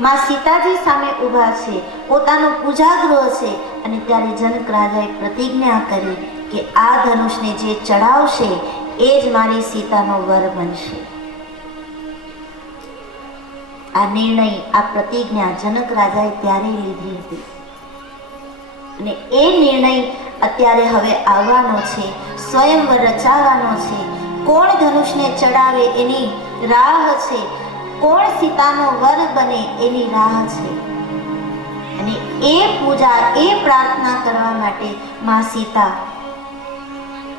માં સીતાજી સામે ઊભા છે, પોતાનું પૂજાગૃહ છે, અને ત્યારે જનક રાજાએ પ્રતિજ્ઞા કરી કે આ ધનુષને જે ચડાવશે એ જ મારી સીતાનો વર બનશે. આ નિર્ણય, આ પ્રતિજ્ઞા જનક રાજાએ ત્યારે લીધી હતી, અને એ નિર્ણય અત્યારે હવે આવવાનો છે. સ્વયંવર રચાવાનો છે. કોણ ધનુષને ચડાવે એની રાહ છે, કોણ સીતાનો વર બને એની રાહ છે. અને એ પૂજા, એ પ્રાર્થના કરવા માટે માં સીતા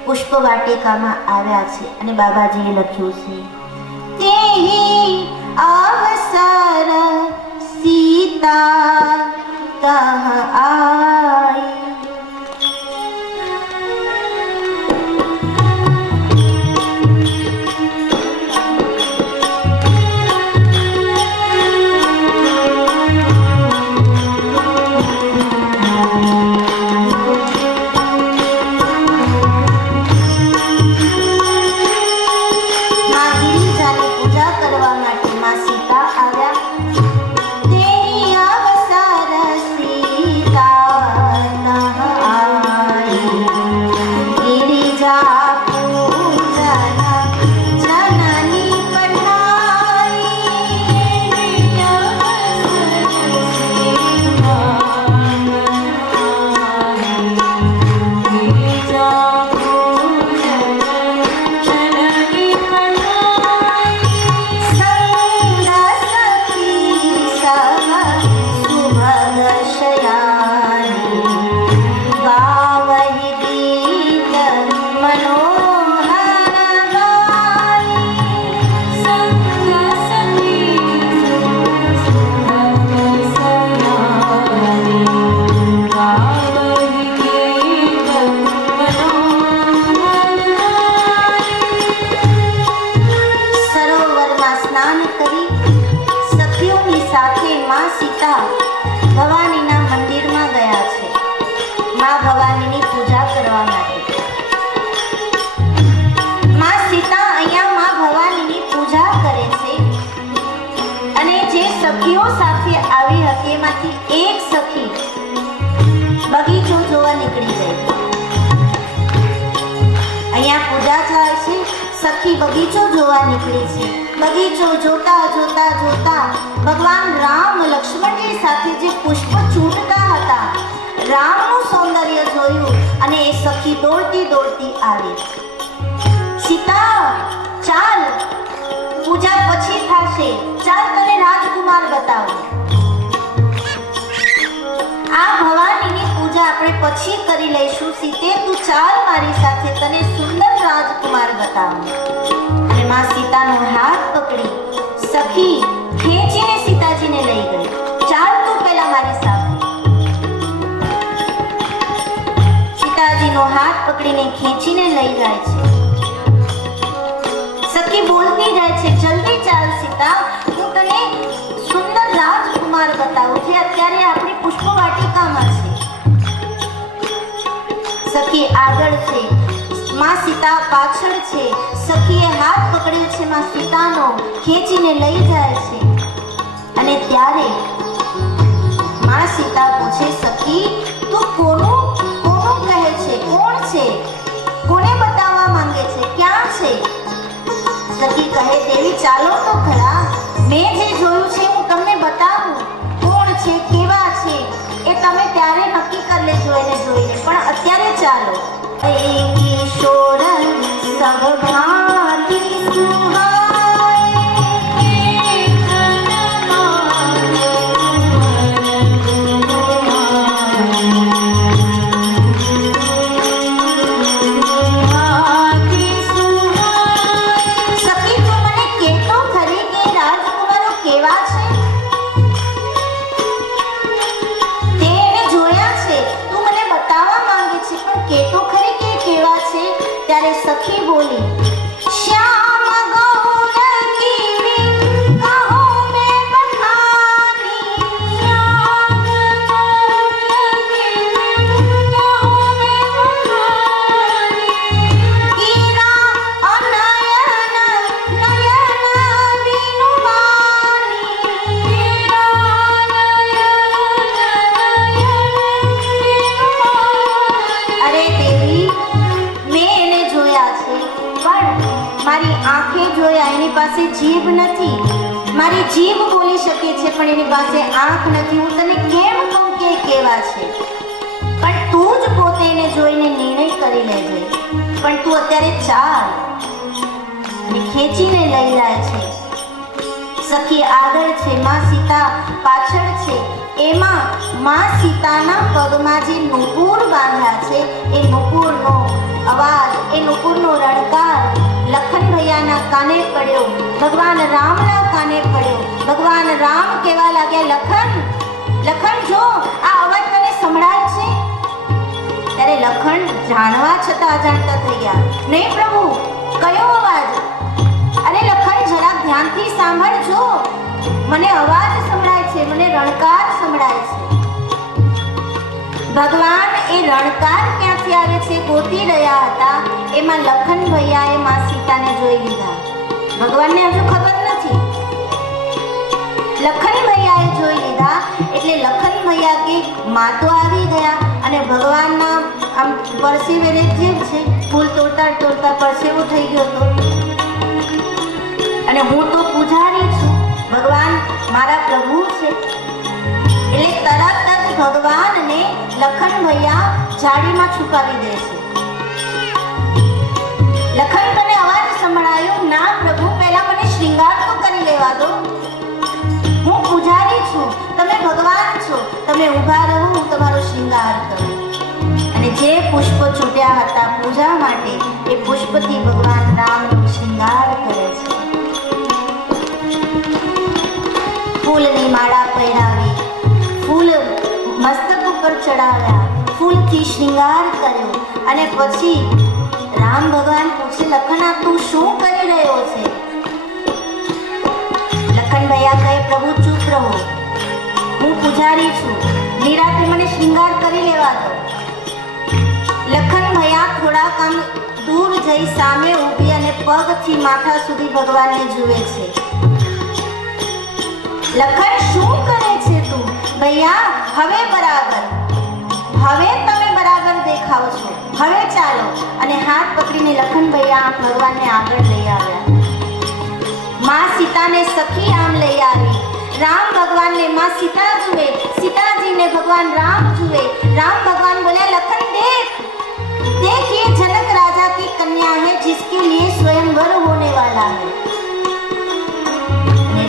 પુષ્પ વાટિકામાં આવ્યા છે. અને બાબાજીએ લખ્યું છે, તેહી અવસર સીતા તહ આઈ. બગીચો જોવા નીકળી છે. બગીચો જોતા જોતા જોતા ભગવાન રામ લક્ષ્મણજી સાથે જે પુષ્પ ચૂંટતા હતા, રામનું સૌંદર્ય જોયું અને એ સખી દોડતી દોડતી આવી. સીતા, ચાલ, પૂજા પછી થશે, ચાલ તને રાજકુમાર બતાવું. આ ભવાનીની પૂજા આપણે પછી કરી લઈશું. સીતે, તું ચાલ મારી સાથે, તને સુંદર રાજકુમાર બતાવું. અને માં સીતાનો હાથ પકડી સખી ખેંચીને સીતાજીને લઈ ગઈ. ચાલ તું પહેલા મારી સાથે. સીતાજીનો હાથ પકડીને ખેંચીને લઈ જાય છે. સખી બોલતી જાય છે, જલ્દી ચાલ સીતા, હું તને સુંદર રાજકુમાર બતાવું જે અત્યારે આપણી પુષ્પ વાટિકામાં છે. સખી આગળ છે, માં સીતા પાછળ છે. સખીએ હાથ પકડ્યો છે માં સીતાનો, ખેંચીને લઈ જાય છે. અને ત્યારે માં સીતા પૂછે, સખી તું કોનું કોનું કહે છે? કોણ છે? કોને બતાવવા માંગે છે? ક્યાં છે? સખી કહે, દેવી ચાલો તો ખરા, મેં જે જોયું છે હું તમને બતાવું. કોણ છે, કેવા છે એ તમે ત્યારે નક્કી કરી લેજો એને જોઈને, પણ અત્યારે ચાલો. કિશોર સગભાતી સુહાય ત્યારે સખી બોલી, શ્યામ ગૌર કી કહો મેં બખાની, શ્યામ ગૌર કી કહો મેં બખાની, કીરા અનયન નયન વિનુમાની, કીરા અનયન નયન વિનુમાની. અરે દેવી, મારી આંખે જોયા, એની પાસે જીભ નથી. મારી જીભ બોલી શકે છે પણ એની પાસે આંખ નથી. હું તને કેમ કહું કે કેવા છે? પણ તું જ પોતે એને જોઈને નિર્ણય કરી લેજે. પણ તું અત્યારે ચાલ. ને ખેંચીને લઈ રહ્યા છે. સખી આગળ છે, માં સીતા પાછળ છે. એમાં માં સીતાના પગમાં જે નુપુર બાંધ્યા છે એ નુપુરનો અવાજ, એ નુપુરનો રણકાર લખન ભૈયાના કાને પડ્યો, ભગવાન રામના કાને પડ્યો. ભગવાન રામ કહેવા લાગ્યા, લખન લખન જો આ અવાજ તને સંભળાય છે? ત્યારે લખન જાણવા છતાં અજાણતા થઈ ગયા. નહીં પ્રભુ, કયો અવાજ? અરે લખન જરાક ધ્યાનથી સાંભળજો, મને અવાજ સંભળાય છે, મને રણકાર સંભળાય છે. ભગવાન એ રણકાર ક્યાંથી આવે છે ગોતી રહ્યા હતા. એમાં લખન ભૈયાએ માં સીતાને જોઈ લીધા. ભગવાનને હજુ ખબર નથી. લખન ભૈયાએ જોઈ લીધા એટલે લખન ભૈયા કે માં તો આવી ગયા. અને ભગવાનના આમ પરસેવે જે છે, ફૂલ તોડતા તોડતા પરસેવો થઈ ગયો હતો. અને હું તો પૂજારી છું, ભગવાન મારા પ્રભુ છે. એટલે તરત જ ભગવાનને લખન ભૈયા જાળીમાં છુપાવી દે છે. લખન, તને અવાજ સંભળાયો? ના પ્રભુ, પહેલા મને શ્રૃંગાર તો કરી લેવા દો. હું પૂજારી છું, તમે ભગવાન છો. તમે ઊભા રહો, હું તમારો શ્રૃંગાર કરું. અને જે પુષ્પ છૂટ્યા હતા પૂજા માટે એ પુષ્પથી ભગવાન રામનો શ્રૃંગાર કરે છે. ફૂલની માળા પહેરાવી, ફૂલ મસ્તક ઉપર ચડાવ્યા, ફૂલથી શ્રૃંગાર કર્યો. અને પછી રામ ભગવાન પૂછે, લખન આ તું શું કરી રહ્યો છે? લખન ભૈયા કહે, પ્રભુ ચૂપ રહો, હું પૂજારી છું, નિરાતે મને શ્રૃંગાર કરી લેવા દો. લખન ભૈયા થોડાક આમ દૂર જઈ સામે ઊભી અને પગથી માથા સુધી ભગવાનને જુએ છે. લખન, શું કરે છે તું? ભૈયા, હવે બરાબર, હવે તમે બરાબર દેખાવ છો, હવે ચાલો. અને હાથ પકડીને લખન ભૈયા ભગવાનને આગળ લઈ આવ્યા. માં સીતાને સખી આમ લઈ આવી. રામ ભગવાનને માં સીતા જુએ, સીતાજીને ભગવાન રામ જુએ. राम भगवान बोले, लखन देख देख, ये जनक राजा की कन्या है जिसके लिए स्वयंवर होने वाला है.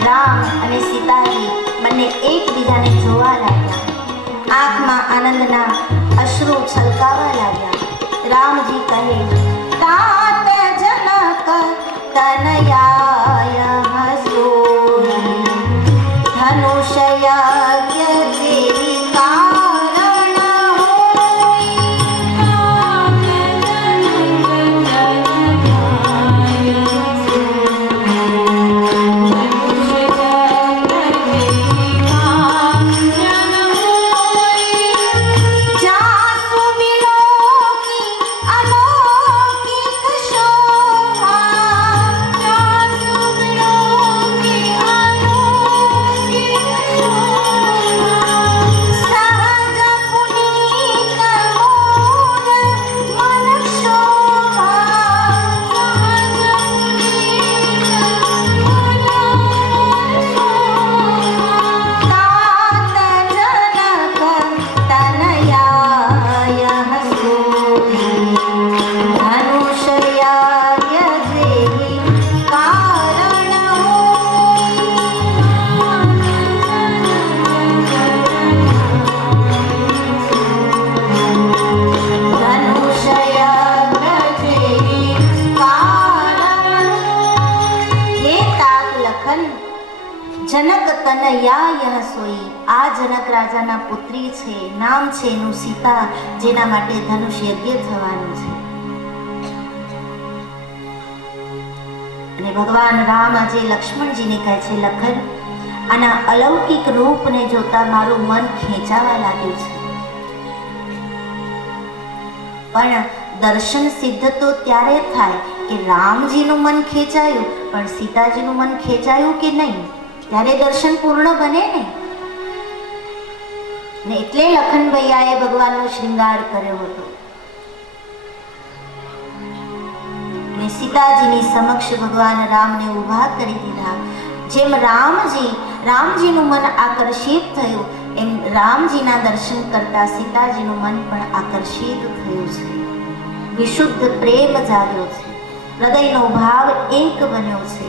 राम અને સીતાજી બંને એકબીજાને જોવા લાગ્યા. આંખમાં આનંદના અશ્રુ છલકાવા લાગ્યા. રામજી કહે, तात जनक तनयाय हसोई धनुषयज्ञ तेरी कारण होई. तात जनक तनयाय हसोई धनुषयज्ञ तेरी कारण જનક તનયા યહ સોઈ, આ જનક રાજાના પુત્રી છે, નામ છે એનું સીતા, જેના માટે ધનુષ યજ્ઞ થવાનું છે. અને ભગવાન રામ આજે લક્ષ્મણજીને કહે છે, લખન, આના અલૌકિક રૂપને જોતા મારું મન ખેંચાવા લાગ્યું છે. પણ દર્શન સિદ્ધ તો ત્યારે થાય કે રામજીનું મન ખેંચાયું, પણ સીતાજીનું મન ખેંચાયું કે નહીં, ત્યારે દર્શન પૂર્ણ બને ને. એટલે લખન ભૈયાએ ભગવાનનો શ્રૃંગાર કર્યો હતો. અને સીતાજીની સમક્ષ ભગવાન રામને ઊભા કરી દીધા. જેમ રામજીનું મન આકર્ષિત થયું, એમ રામજીના દર્શન કરતા સીતાજીનું મન પણ આકર્ષિત થયું છે. વિશુદ્ધ પ્રેમ જાગ્યો છે, હૃદયનો ભાવ એક બન્યો છે.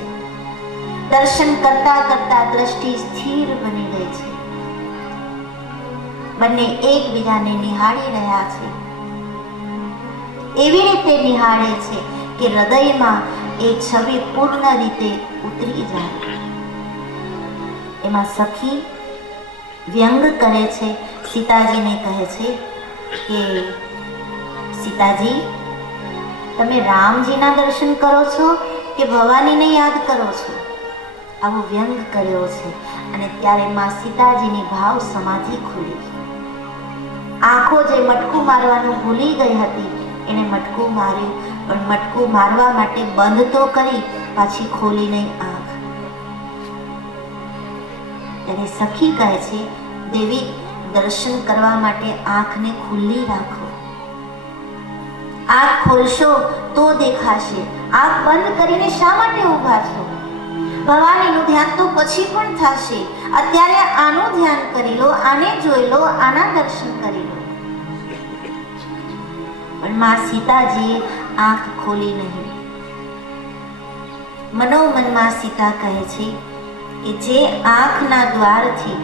દર્શન કરતા કરતા દ્રષ્ટિ સ્થિર બની ગઈ છે. બંને એકબીજાને નિહાળી રહ્યા છે. એવી રીતે નિહાળે છે કે હૃદયમાં એ છબી પૂર્ણ રીતે ઉતરી જાય. એમાં સખી વ્યંગ કરે છે, સીતાજીને કહે છે કે સીતાજી, તમે રામજીના દર્શન કરો છો કે ભવાનીને યાદ કરો છો? આવો વ્યંગ કર્યો છે. અને ત્યારે માં સીતાજીની ભાવ સમાધિ ખુલી. આંખો જે મટકું મારવાનું ભૂલી ગઈ હતી, એને મટકું માર્યું, પણ મટકું મારવા માટે બંધ તો કરી, પાછી ખોલી નહીં આંખ. ત્યારે સખી કહે છે, દેવી, દર્શન કરવા માટે આંખને ખુલ્લી રાખો. આંખ ખોલશો તો દેખાશે. આંખ બંધ કરીને શા માટે ઊભા છો? ભવાનીનું ધ્યાન તો પછી પણ થશે. અત્યારે આનું ધ્યાન કરી લો, આને જોઈ લો, આના દર્શન કરી લો. પણ માં સીતાજીએ આંખ ખોલી નહીં. મનોમનમાં સીતા કહે છે કે જે આંખના દ્વારથી,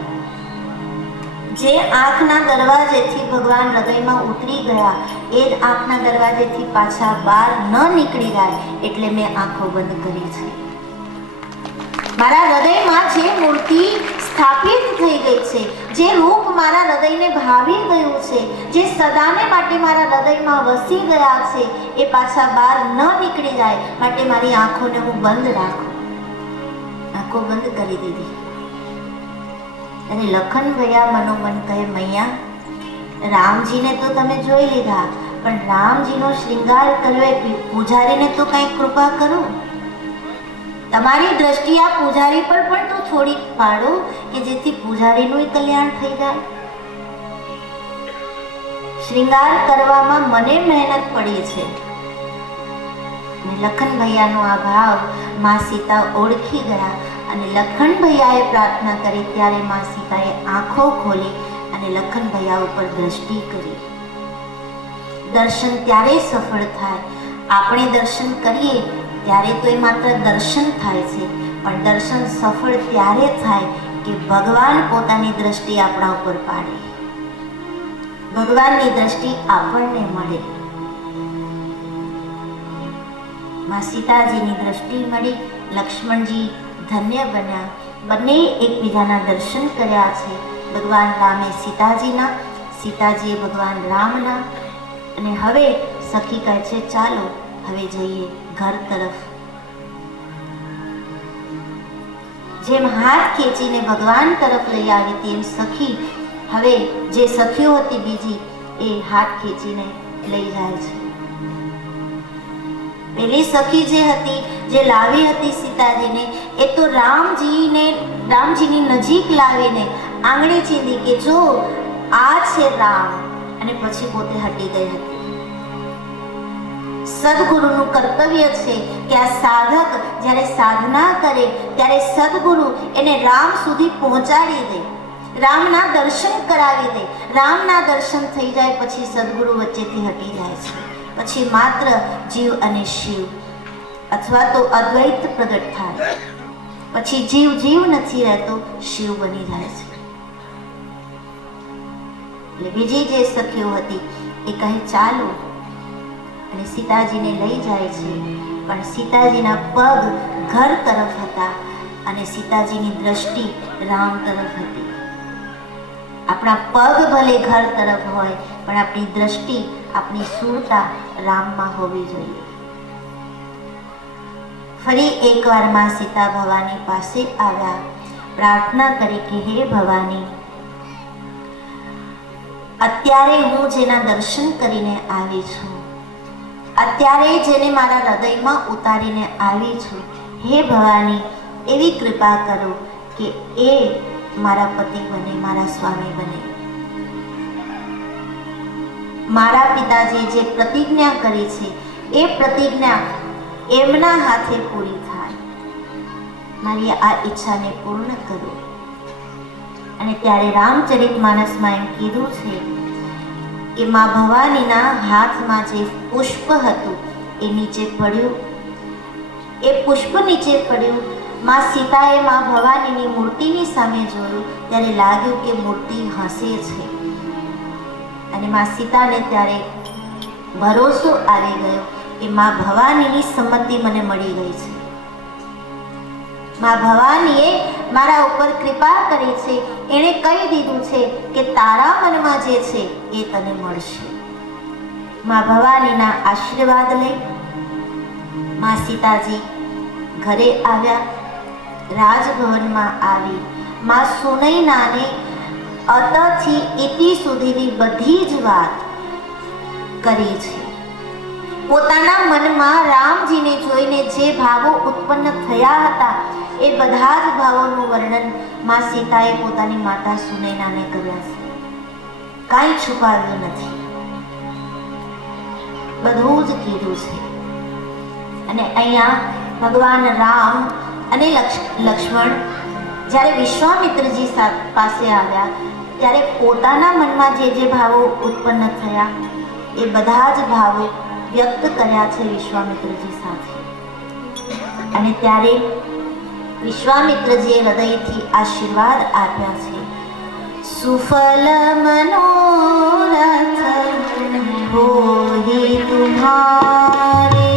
જે આંખના દરવાજેથી ભગવાન હૃદયમાં ઉતરી ગયા, એ જ આંખના દરવાજેથી પાછા બહાર ન નીકળી જાય, એટલે મેં આંખો બંધ કરી છે. મારા હૃદયમાં જે મૂર્તિ સ્થાપિત થઈ ગઈ છે, જે રૂપ મારા હૃદયને ભાવી ગયું છે, જે સદાને માટે મારા હૃદયમાં વસી ગયા છે, એ પાછા બહાર ન નીકળી જાય, માટે મારી આંખોને હું બંધ રાખું. આંખો બંધ કરી દીધી. અને લખન ભૈયા મનોમન કહે, મૈયા, રામજીને તો તમે જોઈ લીધા, પણ રામજીનો શ્રૃંગાર કર્યો એ પૂજારીને તો કંઈક કૃપા કરો. તમારી દ્રષ્ટિ આ પૂજારી પર પણ તો થોડીક પાડો, કે જેથી પૂજારીનું કલ્યાણ થઈ જાય. શ્રૃંગાર કરવામાં મને મહેનત પડી છે. લખન ભૈયાનો આ ભાવ માં સીતા ઓળખી ગયા. અને લખન ભૈયાએ પ્રાર્થના કરી, ત્યારે માં સીતાએ આંખો ખોલી અને લખન ભૈયા ઉપર દ્રષ્ટિ કરી. દર્શન ત્યારે સફળ થાય, આપણે દર્શન કરીએ ત્યારે તો એ માત્ર દર્શન થાય છે, પણ દર્શન સફળ ત્યારે થાય કે ભગવાન પોતાની દ્રષ્ટિ આપણા ઉપર પાડે, ભગવાનની દ્રષ્ટિ આપણને મળે. માં સીતાજીની દ્રષ્ટિ મળી, લક્ષ્મણજી ધન્ય બન્યા. બંને એકબીજાના દર્શન કર્યા છે. ભગવાન રામે સીતાજીના, સીતાજીએ ભગવાન રામના. અને હવે સખી કહે છે, ચાલો હવે જઈએ ઘર તરફ. જેમ હાથ ખેંચીને ભગવાન તરફ લઈ આવી હતી, એમ સખી હવે જે સખીઓ હતી બીજી, એ હાથ ખેંચીને લઈ જાય છે. પેલી સખી જે હતી, જે લાવી હતી સીતાજીને, એ તો રામજીની નજીક લાવીને આંગળી ચીંધી કે જો આ છે રામ, અને પછી પોતે હટી ગઈ હતી. સદગુરુનું કર્તવ્ય છે કે આ સાધક જ્યારે સાધના કરે ત્યારે સદગુરુ એને રામ સુધી પહોંચાડી દે, રામના દર્શન કરાવી દે. રામના દર્શન થઈ જાય પછી સદગુરુ વચ્ચેથી હટી જાય છે. પછી માત્ર જીવ અને શિવ અથવા તો અદ્વૈત પ્રગટ થાય. પછી જીવ નથી રહેતો, શિવ બની જાય છે. એટલે બીજી જે સખીઓ હતી એ કહે ચાલો, અને સીતાજીને લઈ જાય છે. પણ સીતાજીના પગ ઘર તરફ હતા અને સીતાજીની દ્રષ્ટિ રામ તરફ હતી. આપણા પગ ભલે ઘર તરફ હોય, પણ આપણી દ્રષ્ટિ, આપણી સુરતા રામમાં હોવી જોઈએ. ફરી એકવાર માં સીતા ભવાની પાસે આવ્યા, પ્રાર્થના કરી કે હે ભવાની, અત્યારે હું જેના દર્શન કરીને આવી છું, અત્યારે જેને મારા હૃદયમાં ઉતારીને આવી છું, હે ભવાની, એવી કૃપા કરો કે એ મારા પતિ બને, મારા સ્વામી બને. મારા પિતાજી જે પ્રતિજ્ઞા કરી છે એ પ્રતિજ્ઞા એમના હાથે પૂરી થાય. મારી આ ઈચ્છાને પૂર્ણ કરો. અને ત્યારે રામચરિતમાનસમાં એમ કીધું છે કે મા ભવાનીના હાથમાં જે પુષ્પ હતું એ નીચે પડ્યું. એ પુષ્પ નીચે પડ્યું. મા સીતાએ મા ભવાનીની મૂર્તિની સામે જોયું ત્યારે લાગ્યું કે મૂર્તિ હસે છે. અને મા સીતાને ત્યારે ભરોસો આવી ગયો કે મા ભવાનીની સંમતિ મને મળી ગઈ છે. મા ભવાનીએ મારા ઉપર કૃપા કરી છે. એણે કહી દીધું છે કે તારા મનમાં જે છે એ તને મળશે. મા ભવાનીના આશીર્વાદ લઈ મા સીતાજી ઘરે આવ્યા. રાજભવનમાં આવી મા સુનૈનાને અતથી ઇતિ સુધીની બધી જ વાત કરી છે. પોતાના મનમાં રામજીને જોઈને જે ભાવો ઉત્પન્ન થયા હતા એ બધા જ ભાવોનું વર્ણન મા સીતાએ પોતાની માતા સુનૈનાને કર્યા છે. કાંઈ છુપાવ્યું નથી, બધું જ કીધું છે. અને અહીંયા ભગવાન રામ અને લક્ષ્મણ જ્યારે વિશ્વામિત્રજી પાસે આવ્યા ત્યારે પોતાના મનમાં જે જે ભાવો ઉત્પન્ન થયા એ બધા જ ભાવો વ્યક્ત કર્યા છે વિશ્વામિત્રજી સાથે. અને ત્યારે વિશ્વામિત્રજીએ હૃદયથી આશીર્વાદ આપ્યા છે. સુફલ મનોરથ હોઈ તુમ્હારે,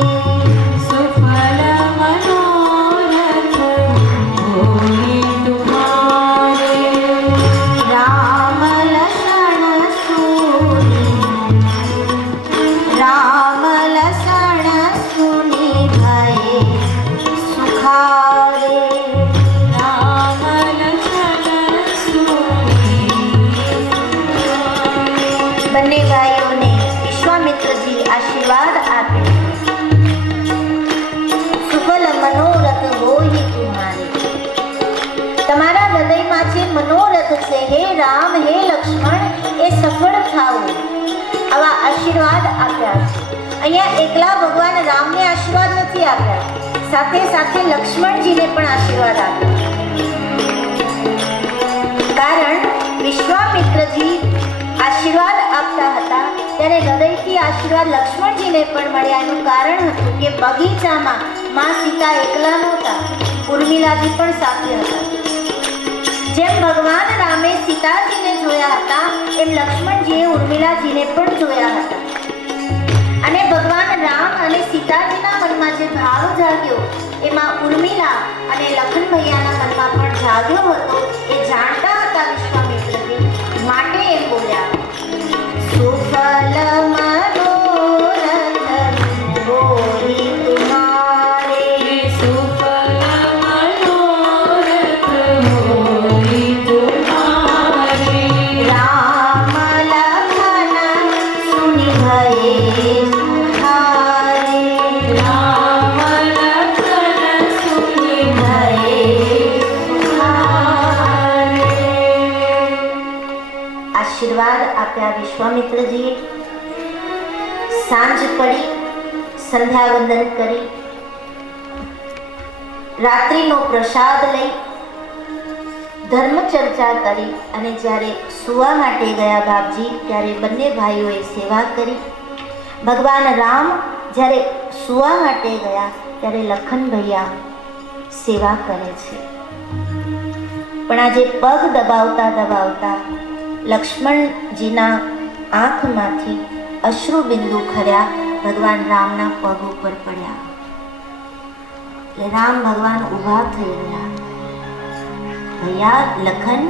હે રામ હે લક્ષ્મણ એ સફળ થાઓ, આવા આશીર્વાદ આપ્યા છે. અહીંયા એકલા ભગવાન રામને આશીર્વાદ નથી આપ્યા, સાથે સાથે લક્ષ્મણજીને પણ આશીર્વાદ આપ્યા. કારણ વિશ્વામિત્રજી આશીર્વાદ આપતા હતા ત્યારે હૃદયથી આશીર્વાદ લક્ષ્મણજીને પણ મળ્યા. એનું કારણ હતું કે બગીચામાં મા સીતા એકલા નહોતા, ઉર્મિલાજી પણ સાથે હતા. જેમ ભગવાન રામે સીતાજીને જોયા હતા એમ લક્ષ્મણજીએ ઉર્મિલાજીને પણ જોયા હતા. અને ભગવાન રામ અને સીતાજીના મનમાં જે ભાવ જાગ્યો એમાં ઉર્મિલા અને લખન ભૈયાના મનમાં પણ જાગ્યો હતો. એ જાણતા હતા વિશ્વામિત્રજી, માટે એમ બોલ્યા સુફલ મનોરથ હોઈ તુમ્હારે, સુફલ મનોરથ હોઈ તુમ્હારે, રામ લખન સુનિ ભયે સુખારે, રામ લખન સુનિ ભયે સુખારે. આશીર્વાદ આપ્યા વિશ્વામિત્રજીએ. સાંજ પડી, સંધ્યા વંદન કરી, રાત્રિનો પ્રસાદ લઈ, ધર્મ ચર્ચા કરી અને જ્યારે સુવા માટે ગયા બાપજી ત્યારે બંને ભાઈઓએ સેવા કરી. ભગવાન રામ જ્યારે સુવા માટે ગયા ત્યારે લખન ભૈયા સેવા કરે છે. પણ આજે પગ દબાવતા દબાવતા લક્ષ્મણજીના આંખમાંથી અશ્રુ બિંદુ ખર્યા ભગવાન રામના પગ ઉપર પડ્યા. એટલે રામ ભગવાન ઊભા થઈ ગયા. भैया लखन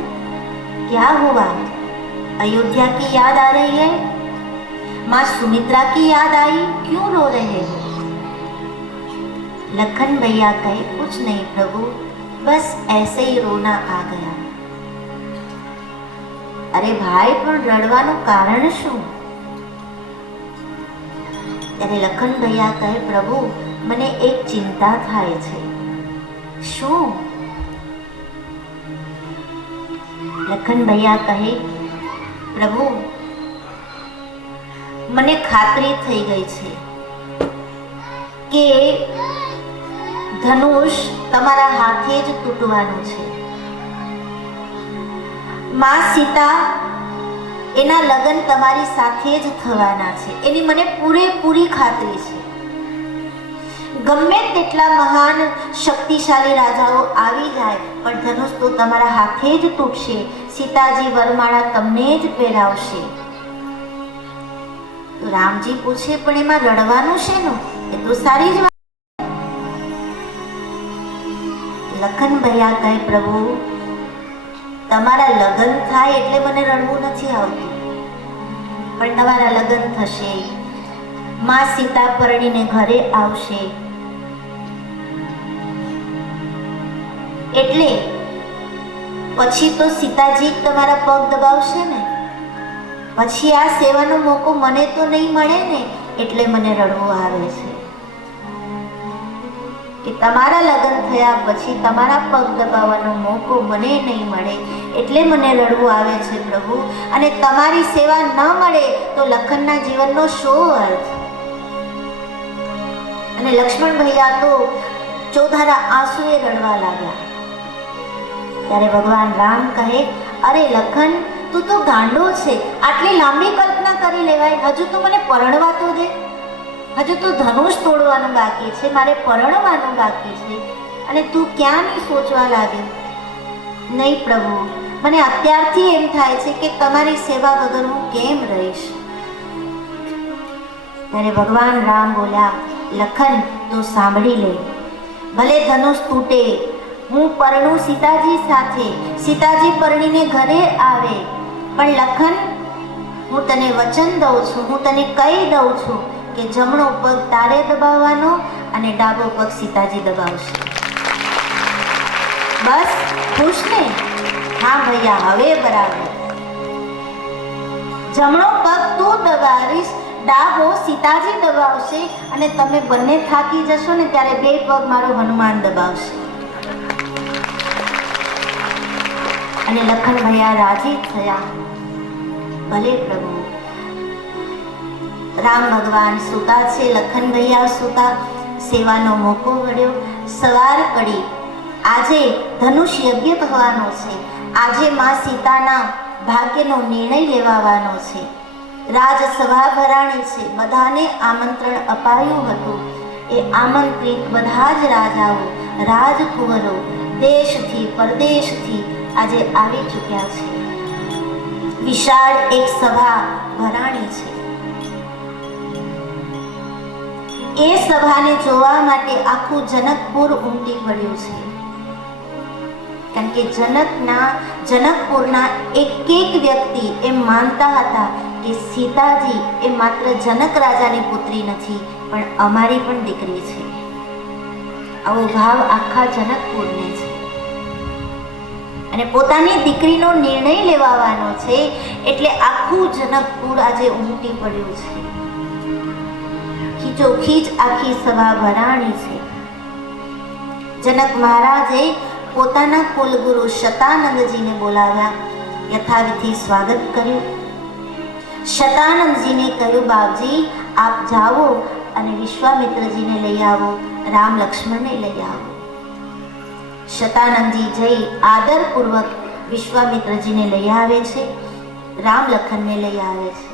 क्या हुआ? अयोध्या की याद आ रही है? माँ सुमित्रा की याद आई? क्यों रो रहे हो? लखन भैया कहे, कुछ नहीं प्रभु, बस ऐसे ही रोना आ गया। अरे भाई, પણ રડવાનું કારણ શું? ત્યારે લખન ભૈયા કહે, પ્રભુ મને એક ચિંતા થાય છે. શું? લખન ભૈયા કહે, પ્રભુ મને ખાતરી થઈ ગઈ છે કે ધનુષ તમારા હાથે જ તૂટવાનું છે. માં સીતા એના લગ્ન તમારી સાથે જ થવાના છે, એની મને પૂરેપૂરી ખાતરી છે. ગમે તેટલા મહાન શક્તિશાળી રાજાઓ આવી જાય પણ ધનુષ તો તમારા હાથે જ તૂટશે. સીતાજી વરમાળા તમને જ પહેરાવશે. તો રામજી પૂછે, પણ એમાં રડવાનું શેનું? એ તો સારી જ વાત. લખન ભૈયા કહે, પ્રભુ તમારા લગ્ન થાય એટલે મને રડવું નથી આવતું, પણ તમારા લગ્ન થશે, માં સીતા પરણીને ઘરે આવશે એટલે પછી તો સીતાજી તમારા પગ દબાવશે ને, પછી આ સેવાનો મોકો મને તો નહીં મળે ને, એટલે મને રડવું આવે છે કે તમારા લગ્ન થયા પછી તમારા પગ દબાવવાનો મોકો મને નહીં મળે, એટલે મને રડવું આવે છે પ્રભુ. અને તમારી સેવા ન મળે તો લખનના જીવનનો શું અર્થ? અને લક્ષ્મણ ભૈયા તો ચોધારા આંસુએ રડવા લાગ્યા. ત્યારે ભગવાન રામ કહે, અરે લખન, તું તો ગાંડો છે, આટલી લાંબી કલ્પના કરી લેવાય? હજુ તો મને પરણવા તો દે, હજુ તો ધનુષ તોડવાનું બાકી છે, મારે પરણવાનું બાકી છે, અને તું ક્યાંની સોચવા લાગ્યો? નહીં પ્રભુ, મને અત્યારથી એમ થાય છે કે તમારી સેવા વગર હું કેમ રહીશ. ત્યારે ભગવાન રામ બોલ્યા, લખન તું સાંભળી લે, ભલે ધનુષ તૂટે, હું પરણું સીતાજી સાથે, સીતાજી પરણીને ઘરે આવે, પણ લખન હું તને વચન દઉં છું, હું તને કહી દઉં છું કે જમણો પગ તારે દબાવવાનો અને ડાબો પગ સીતાજી દબાવશે. બસ ખુશ ને? હા ભૈયા, હવે બરાબર. જમણો પગ તું દબાવીશ, ડાબો સીતાજી દબાવશે, અને તમે બંને થાકી જશો ને ત્યારે બે પગ મારો હનુમાન દબાવશે. અને લખન ભૈયા રાજી થયા. ભલે પ્રભુ. રામ ભગવાન સૂતા છે, લખન ભૈયા સૂતા, સેવાનો મોકો મળ્યો. સવાર પડી, આજે ધનુષ યજ્ઞ થવાનો છે, આજે માં સીતાના ભાગ્યનો નિર્ણય લેવાનો છે. રાજસભા ભરાણી છે, બધાને આમંત્રણ અપાયું હતું. એ આમંત્રિત બધા જ રાજાઓ, રાજકુંવરો દેશથી પરદેશથી આજે આવી ચૂક્યા છે. વિશાળ એક સભા ભરાણી છે. એ સભાને જોવા માટે આખું જનકપુર ઉમટી પડ્યું છે, કારણ કે જનકપુરના એક વ્યક્તિ એમ માનતા હતા કે સીતાજી એ માત્ર જનક રાજાની પુત્રી નથી, પણ અમારી પણ દીકરી છે. આવો ભાવ આખા જનકપુરને છે, અને પોતાની દીકરીનો નિર્ણય લેવાનો છે, એટલે આખું જનકપુર આજે ઉમટી પડ્યું છે. ખીચોખીચ આખી સભા ભરાણી છે. જનક મહારાજે પોતાના કુલગુરુ શતાનંદજીને બોલાવ્યા, યથાવિધિ સ્વાગત કર્યું. શતાનંદજીને કહ્યું, બાપજી આપ જાઓ અને વિશ્વામિત્રજીને લઈ આવો, રામ લક્ષ્મણને લઈ આવો. શતાનંદજી જઈ આદરપૂર્વક વિશ્વામિત્રજીને લઈ આવે છે, રામ લખનને લઈ આવે છે.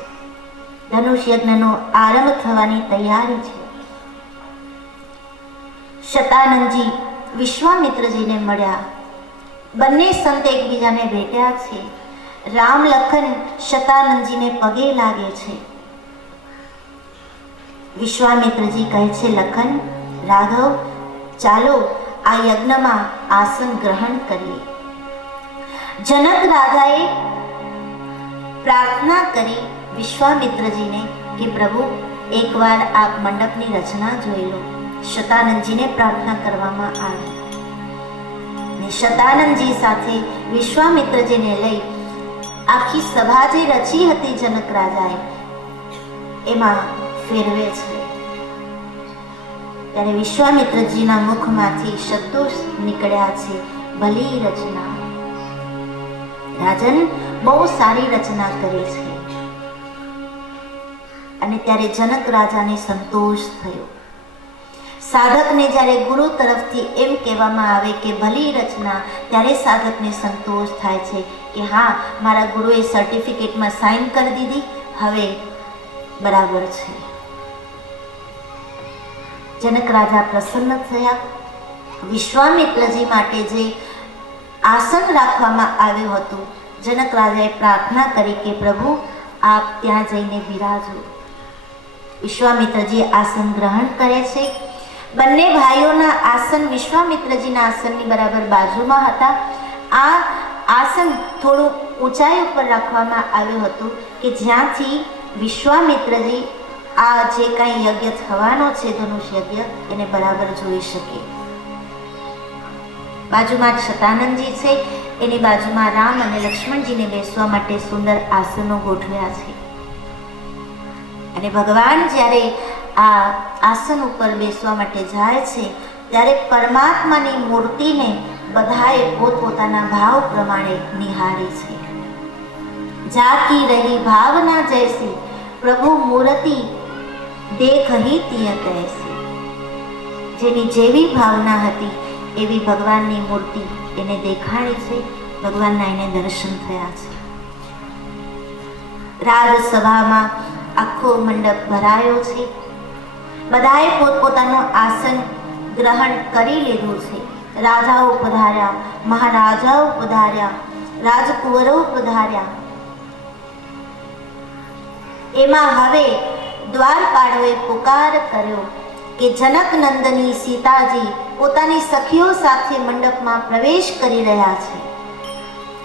ધનુષ યજ્ઞનો આરંભ થવાની તૈયારી છે. શતાનંદજી વિશ્વામિત્રજીને મળ્યા, બંને સંત એકબીજાને ભેટ્યા છે. રામ લખન શતાનંદજીને પગે લાગે છે. વિશ્વામિત્રજી કહે છે, લખન, રાઘવ, ચાલો આ યજ્ઞમાં આસન ગ્રહણ કરીએ. જનક રાજાએ પ્રાર્થના કરી વિશ્વામિત્રજીને કે પ્રભુ એકવાર આપ મંડપની રચના જોઈ લો. શતાનંદજીને પ્રાર્થના કરવામાં આવી ને શતાનંદજી સાથે વિશ્વામિત્રજીને લઈ આખી સભા જે રચી હતી જનક રાજાએ એમાં ફેરવે છે. ત્યારે વિશ્વામિત્રજીના મુખમાંથી શબ્દો નીકળ્યા છે, ભલી રચના. રાજન બહુ સારી રચના કરી છે. અને ત્યારે જનક રાજાને સંતોષ થયો. સાધકને જ્યારે ગુરુ તરફથી એમ કહેવામાં આવે કે ભલી રચના, ત્યારે સાધકને સંતોષ થાય છે કે હા, મારા ગુરુએ સર્ટિફિકેટમાં સાઇન કરી દીધી, હવે બરાબર છે. જનક રાજા પ્રસન્ન થયા. વિશ્વામિત્રજી માટે જે આસન રાખવામાં આવ્યું હતું, જનક રાજાએ પ્રાર્થના કરી કે પ્રભુ આપ ત્યાં જઈને બિરાજો. વિશ્વામિત્રજી આસન ગ્રહણ કરે છે. બંને ભાઈઓના આસન વિશ્વામિત્રજીના આસનની બરાબર બાજુમાં હતા. આ આસન થોડું ઊંચાઈ ઉપર રાખવામાં આવ્યું હતું કે જ્યાંથી વિશ્વામિત્રજી આ જે કાંઈ યજ્ઞ થવાનો છે, ધનુષ યજ્ઞ, એને બરાબર જોઈ શકે. બાજુમાં શતાનંદજી છે, એની બાજુમાં રામ અને લક્ષ્મણજીને બેસવા માટે સુંદર આસનો ગોઠવ્યા છે. અને ભગવાન જ્યારે આ આસન ઉપર બેસવા માટે જાય છે ત્યારે પરમાત્માની મૂર્તિને બધાએ પોતપોતાના ભાવ પ્રમાણે નિહાળી છે. જાકી રહી ભાવના જૈસી પ્રભુ મૂર્તિ દેખહી તિય કૈસી. જેની જેવી ભાવના હતી એવી ભગવાનની મૂર્તિ એને દેખાડી છે. ભગવાનના એને દર્શન થયા છે. રાજસભામાં આખો મંડપ ભરાયો છે. બધાએ પોતપોતાનું આસન ગ્રહણ કરી લીધું છે. રાજાઓ પધાર્યા, મહારાજાઓ પધાર્યા, રાજકુંવરો પધાર્યા. એમાં હવે દ્વારપાળોએ પુકાર કર્યો કે જનક નંદની સીતાજી પોતાની સખીઓ સાથે મંડપમાં પ્રવેશ કરી રહ્યા છે.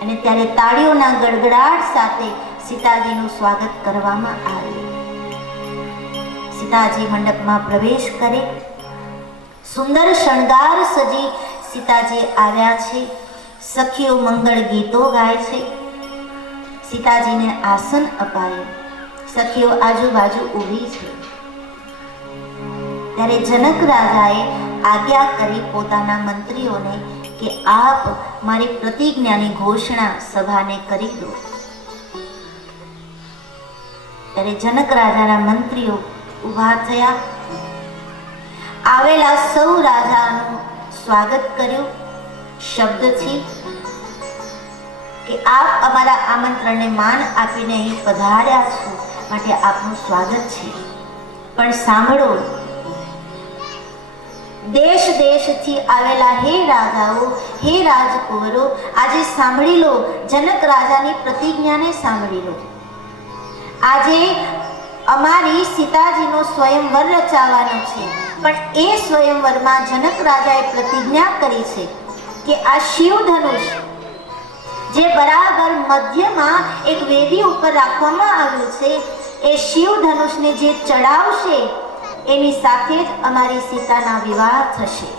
અને ત્યારે તાળીઓના ગડગડાટ સાથે સીતાજીનું સ્વાગત કરવામાં આવ્યું. સીતાજી મંડપમાં પ્રવેશ કરે. સુંદર શણગાર સજી સીતાજી આવ્યા છે. સખીઓ મંગળ ગીતો ગાય છે. સીતાજીને આસન અપાયું. સખીઓ આજુબાજુ ઊભી છે. ત્યારે જનક રાજાએ આજ્ઞા કરી પોતાના મંત્રીઓને કે આપ મારી પ્રતિજ્ઞાની ઘોષણા સભાને કરી દો. ત્યારે જનક રાજાના મંત્રીઓ ઊભા થયા. આવેલા સૌ રાજાનું સ્વાગત કર્યું શબ્દથી કે આપ અમારા આમંત્રણને માન આપીને અહીં પધાર્યા છો, માટે આપનું સ્વાગત છે. પણ સાંભળો, દેશ દેશથી આવેલા હે રાજાઓ, હે રાજકુંવરો, આજે સાંભળી લો, જનક રાજાની પ્રતિજ્ઞાને સાંભળી લો. આજે અમારી સીતાજીનો સ્વયંવર રચાવાનો છે. પણ એ સ્વયંવરમાં જનક રાજાએ પ્રતિજ્ઞા કરી છે કે આ શિવ ધનુષ જે બરાબર મધ્યમાં એક વેદી ઉપર રાખવામાં આવ્યું છે, એ શિવ ધનુષને જે ચડાવશે એની સાથે જ અમારી સીતાના વિવાહ થશે.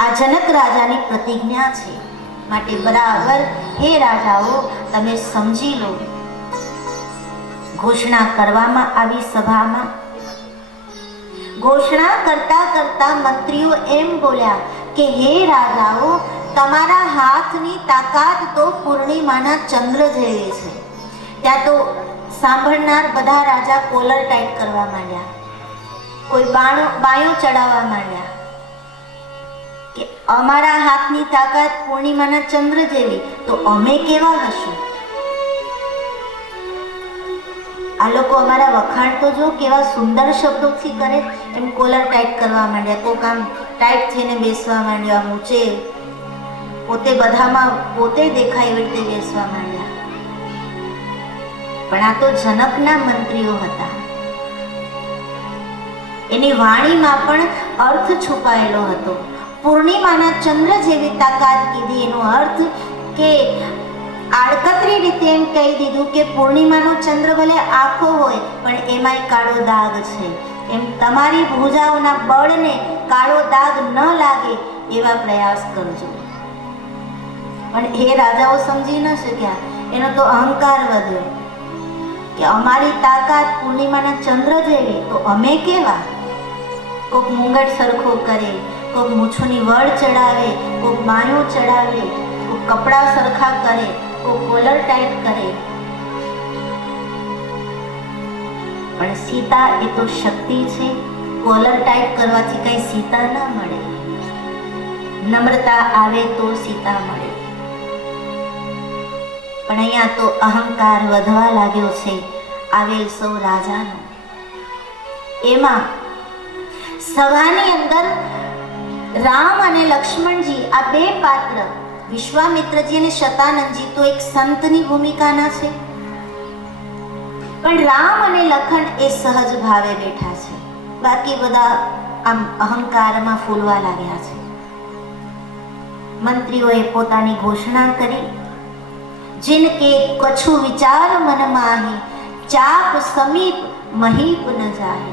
આ જનક રાજાની પ્રતિજ્ઞા છે. માટે બરાબર હે રાજાઓ, તમે સમજી લો. ઘોષણા કરવામાં આવી સભામાં. ઘોષણા કરતા કરતા મંત્રીઓ એમ બોલ્યા કે હે રાજાઓ, તમારા હાથની તાકાત તો પૂર્ણિમાના ચંદ્ર જેવી છે. ત્યાં તો સાંભળનાર બધા રાજા કોલર ટાઈટ કરવા માંડ્યા, કોઈ બાયો ચડાવવા માંડ્યા કે અમારા હાથની તાકાત પૂર્ણિમાના ચંદ્ર જેવી, તો અમે કેવા હશું? આ લોકો અમારા વખાણ તો જો કેવા સુંદર શબ્દોથી કરે. એમ કોલર ટાઈટ કરવા માંડ્યા, કોક આમ ટાઈટ થઈને બેસવા માંડ્યા, ઊંચે પોતે બધામાં પોતે દેખાય એવી રીતે બેસવા માંડ્યા. પણ આ તો જનકના મંત્રીઓ હતા. એની વાણીમાં પણ અર્થ છુપાયેલો હતો. પૂર્ણિમાના ચંદ્ર જેવી તાકાત કીધી, એનો અર્થ કે આડકતરી રીતે એમ કહી દીધું કે પૂર્ણિમાનો ચંદ્ર ભલે આખો હોય પણ એમાંય કાળો દાગ છે, એમ તમારી ભુજાઓના બળને કાળો દાગ ન લાગે એવા પ્રયાસ કરજો. પણ એ રાજાઓ સમજી ન શક્યા. એનો તો અહંકાર વધ્યો કે અમારી તાકાત પૂર્ણિમાના ચંદ્ર જેવી તો અમે કેવા. કોક મુંગટ સરખો કરે, કોક મૂછોની વળ ચડાવે, કોક બાયું ચડાવે, કોક કપડા સરખા કરે, કોક કોલર ટાઈટ કરે. પણ સીતા એ તો શક્તિ છે. કોલર ટાઈટ કરવાથી કઈ સીતા ના મળે. નમ્રતા આવે તો સીતા મળે. પણ અહીંયા તો અહંકાર વધવા લાગ્યો છે આવેલ સૌ રાજાનો. એમાં સભાની અંદર રામ અને લક્ષ્મણજી આ બે પાત્ર, વિશ્વામિત્રજી અને શતાનંદજી તો એક સંતની ભૂમિકાના છે, પણ રામ અને લખન એ સહજ ભાવે બેઠા છે. બાકી બધા આમ અહંકારમાં ફૂલવા લાગ્યા છે. મંત્રીઓએ પોતાની ઘોષણા કરી, जिनके कछु विचार मन माही, चाप समीप महीप न जाए.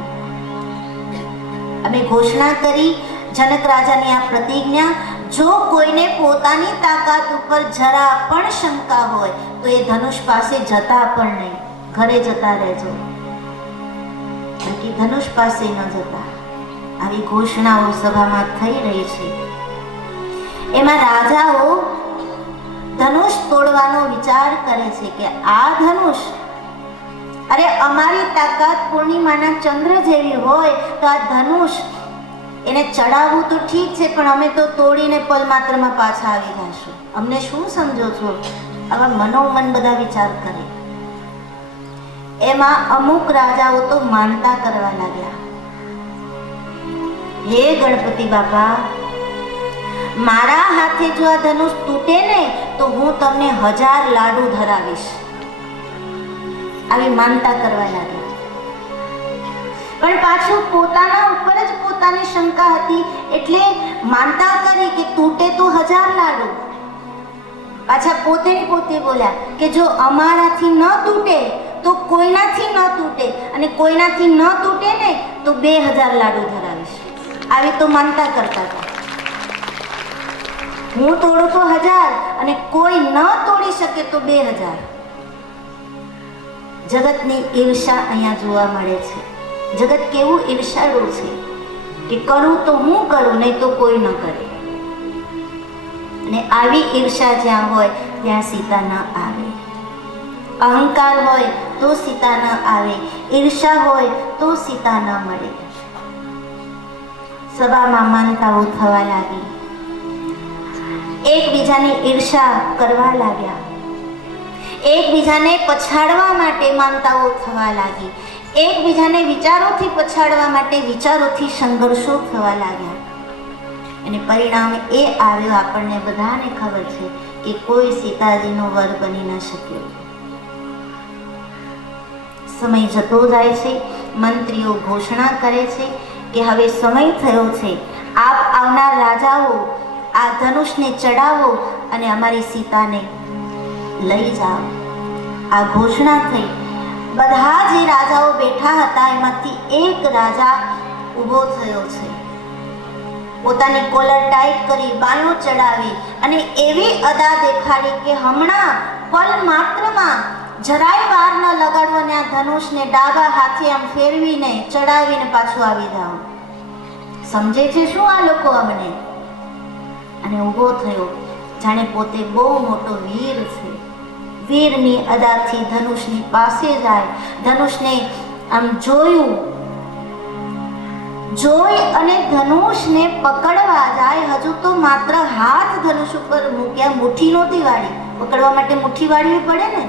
અમે ઘોષણા કરી જનક રાજાની આ પ્રતિજ્ઞા, જો કોઈને પોતાની તાકાત ઉપર જરા પણ શંકા હોય તો એ ધનુષ પાસે જતા પણ નહીં, ઘરે જતા રહેજો, બાકી ધનુષ પાસે ન જતા. આવી ઘોષણાઓ સભામાં થઈ રહી છે. એમાં રાજાઓ ધનુષ તોડવાનો વિચાર કરે છે કે આ ધનુષ, અરે અમારી તાકાત પૂર્ણિમાના ચંદ્ર જેવી હોય તો આ ધનુષ એને ચડાવવું તો ઠીક છે, પણ અમે તો તોડીને પલ માત્રમાં પાછા આવી જઈશું. અમને શું સમજો છો? આવા મનોમન બધા વિચાર કરે. એમાં અમુક રાજાઓ તો માનતા કરવા લાગ્યા, હે ગણપતિ બાપા, મારા હાથે જો આ ધનુષ તૂટે ને તો હું તમને 1000 લાડુ ધરાવીશ. આવી માનતા કરવા લાગ્યા. પણ પાછું પોતાના ઉપર જ પોતાની શંકા હતી એટલે માનતા કરી કે તૂટે તો 1000 લાડુ. પાછા પોતે બોલ્યા કે જો અમારાથી ન તૂટે તો કોઈનાથી ન તૂટે, અને કોઈનાથી ન તૂટે ને તો 2000 લાડુ ધરાવીશ. આવી તો માનતા કરતા હતા. હું તોડું તો 1000 અને કોઈ ન તોડી શકે તો 2000. જગતની ઈર્ષા અહીંયા જોવા મળે છે. જગત કેવું ઈર્ષાળુ છે કે કરું તો હું કરું, નહીં તો કોઈ ન કરે. અને આવી ઈર્ષા જ્યાં હોય ત્યાં સીતા ન આવે. અહંકાર હોય તો સીતા ન આવે, ઈર્ષા હોય તો સીતા ન મળે. સભામાં માનતાઓ થવા લાગી, એકબીજાની ઈર્ષા કરવા લાગ્યા, એકબીજાને પછાડવા માટે માનતાઓ થવા લાગી, એકબીજાને વિચારોથી પછાડવા માટે વિચારોથી સંઘર્ષો થવા લાગ્યા. અને પરિણામ એ આવ્યો, આપણને બધાને ખબર છે કે કોઈ સીતાજીનો વર બની ન શક્યો. સમય જતો જાય છે. મંત્રીઓ ઘોષણા કરે છે કે હવે સમય થયો છે, આપ આવનાર રાજાઓ આ ધનુષને ચડાવો અને અમારી સીતાને લઈ જાઓ. આ ઘોષણા થઈ. બધા જે રાજાઓ બેઠા હતા એમાંથી એક રાજા ઊભો થયો છે. પોતાની કોલર ટાઈટ કરી, બાયું ચડાવી અને એવી અદા દેખાડી કે હમણાં પલ માત્રમાં જરાય વાર ન લગાડો અને આ ધનુષને ડાબા હાથે આમ ફેરવીને ચડાવીને પાછું આવી જાઓ. સમજે છે શું આ લોકો અમને? અને ઊભો થયો જાણે પોતે બહુ મોટો વીર છે. વીરની અદાથી ધનુષની પાસે જાય, ધનુષને આમ જોયું, જોઈ અને ધનુષને પકડવા જાય. હજુ તો માત્ર હાથ ધનુષ ઉપર મૂક્યા, મુઠ્ઠી નહોતી વાળી. પકડવા માટે મુઠ્ઠી વાળવી પડે ને.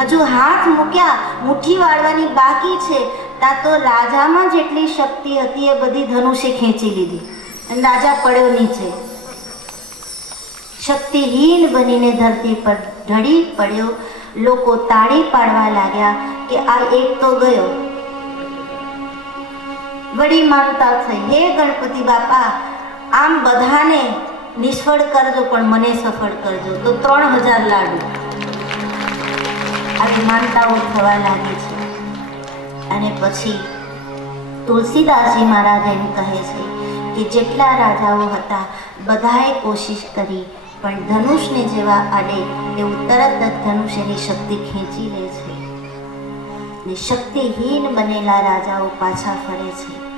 હજુ હાથ મૂક્યા, મુઠ્ઠી વાળવાની બાકી છે. ત્યાં તો રાજામાં જેટલી શક્તિ હતી એ બધી ધનુષે ખેંચી લીધી અને રાજા પડ્યો નીચે. શક્તિહીન બનીને ધરતી પર ઢળી પડ્યો. લોકો તાળી પાડવા લાગ્યા કે આ એક તો ગયો. વળી માનતા થઈ, હે ગણપતિ બાપા, આમ બધાને નિષ્ફળ કરજો પણ મને સફળ કરજો, તો 3000 લાડુ આવી માનતાઓ થવા લાગે છે. અને પછી તુલસીદાસજી મહારાજ એમ કહે છે કે જેટલા રાજાઓ હતા બધાએ કોશિશ કરી પણ ધનુષને જેવા આડે એવું તરત જ ધનુષ એની શક્તિ ખેંચી લે છે ને શક્તિહીન બનેલા રાજાઓ પાછા ફરે છે.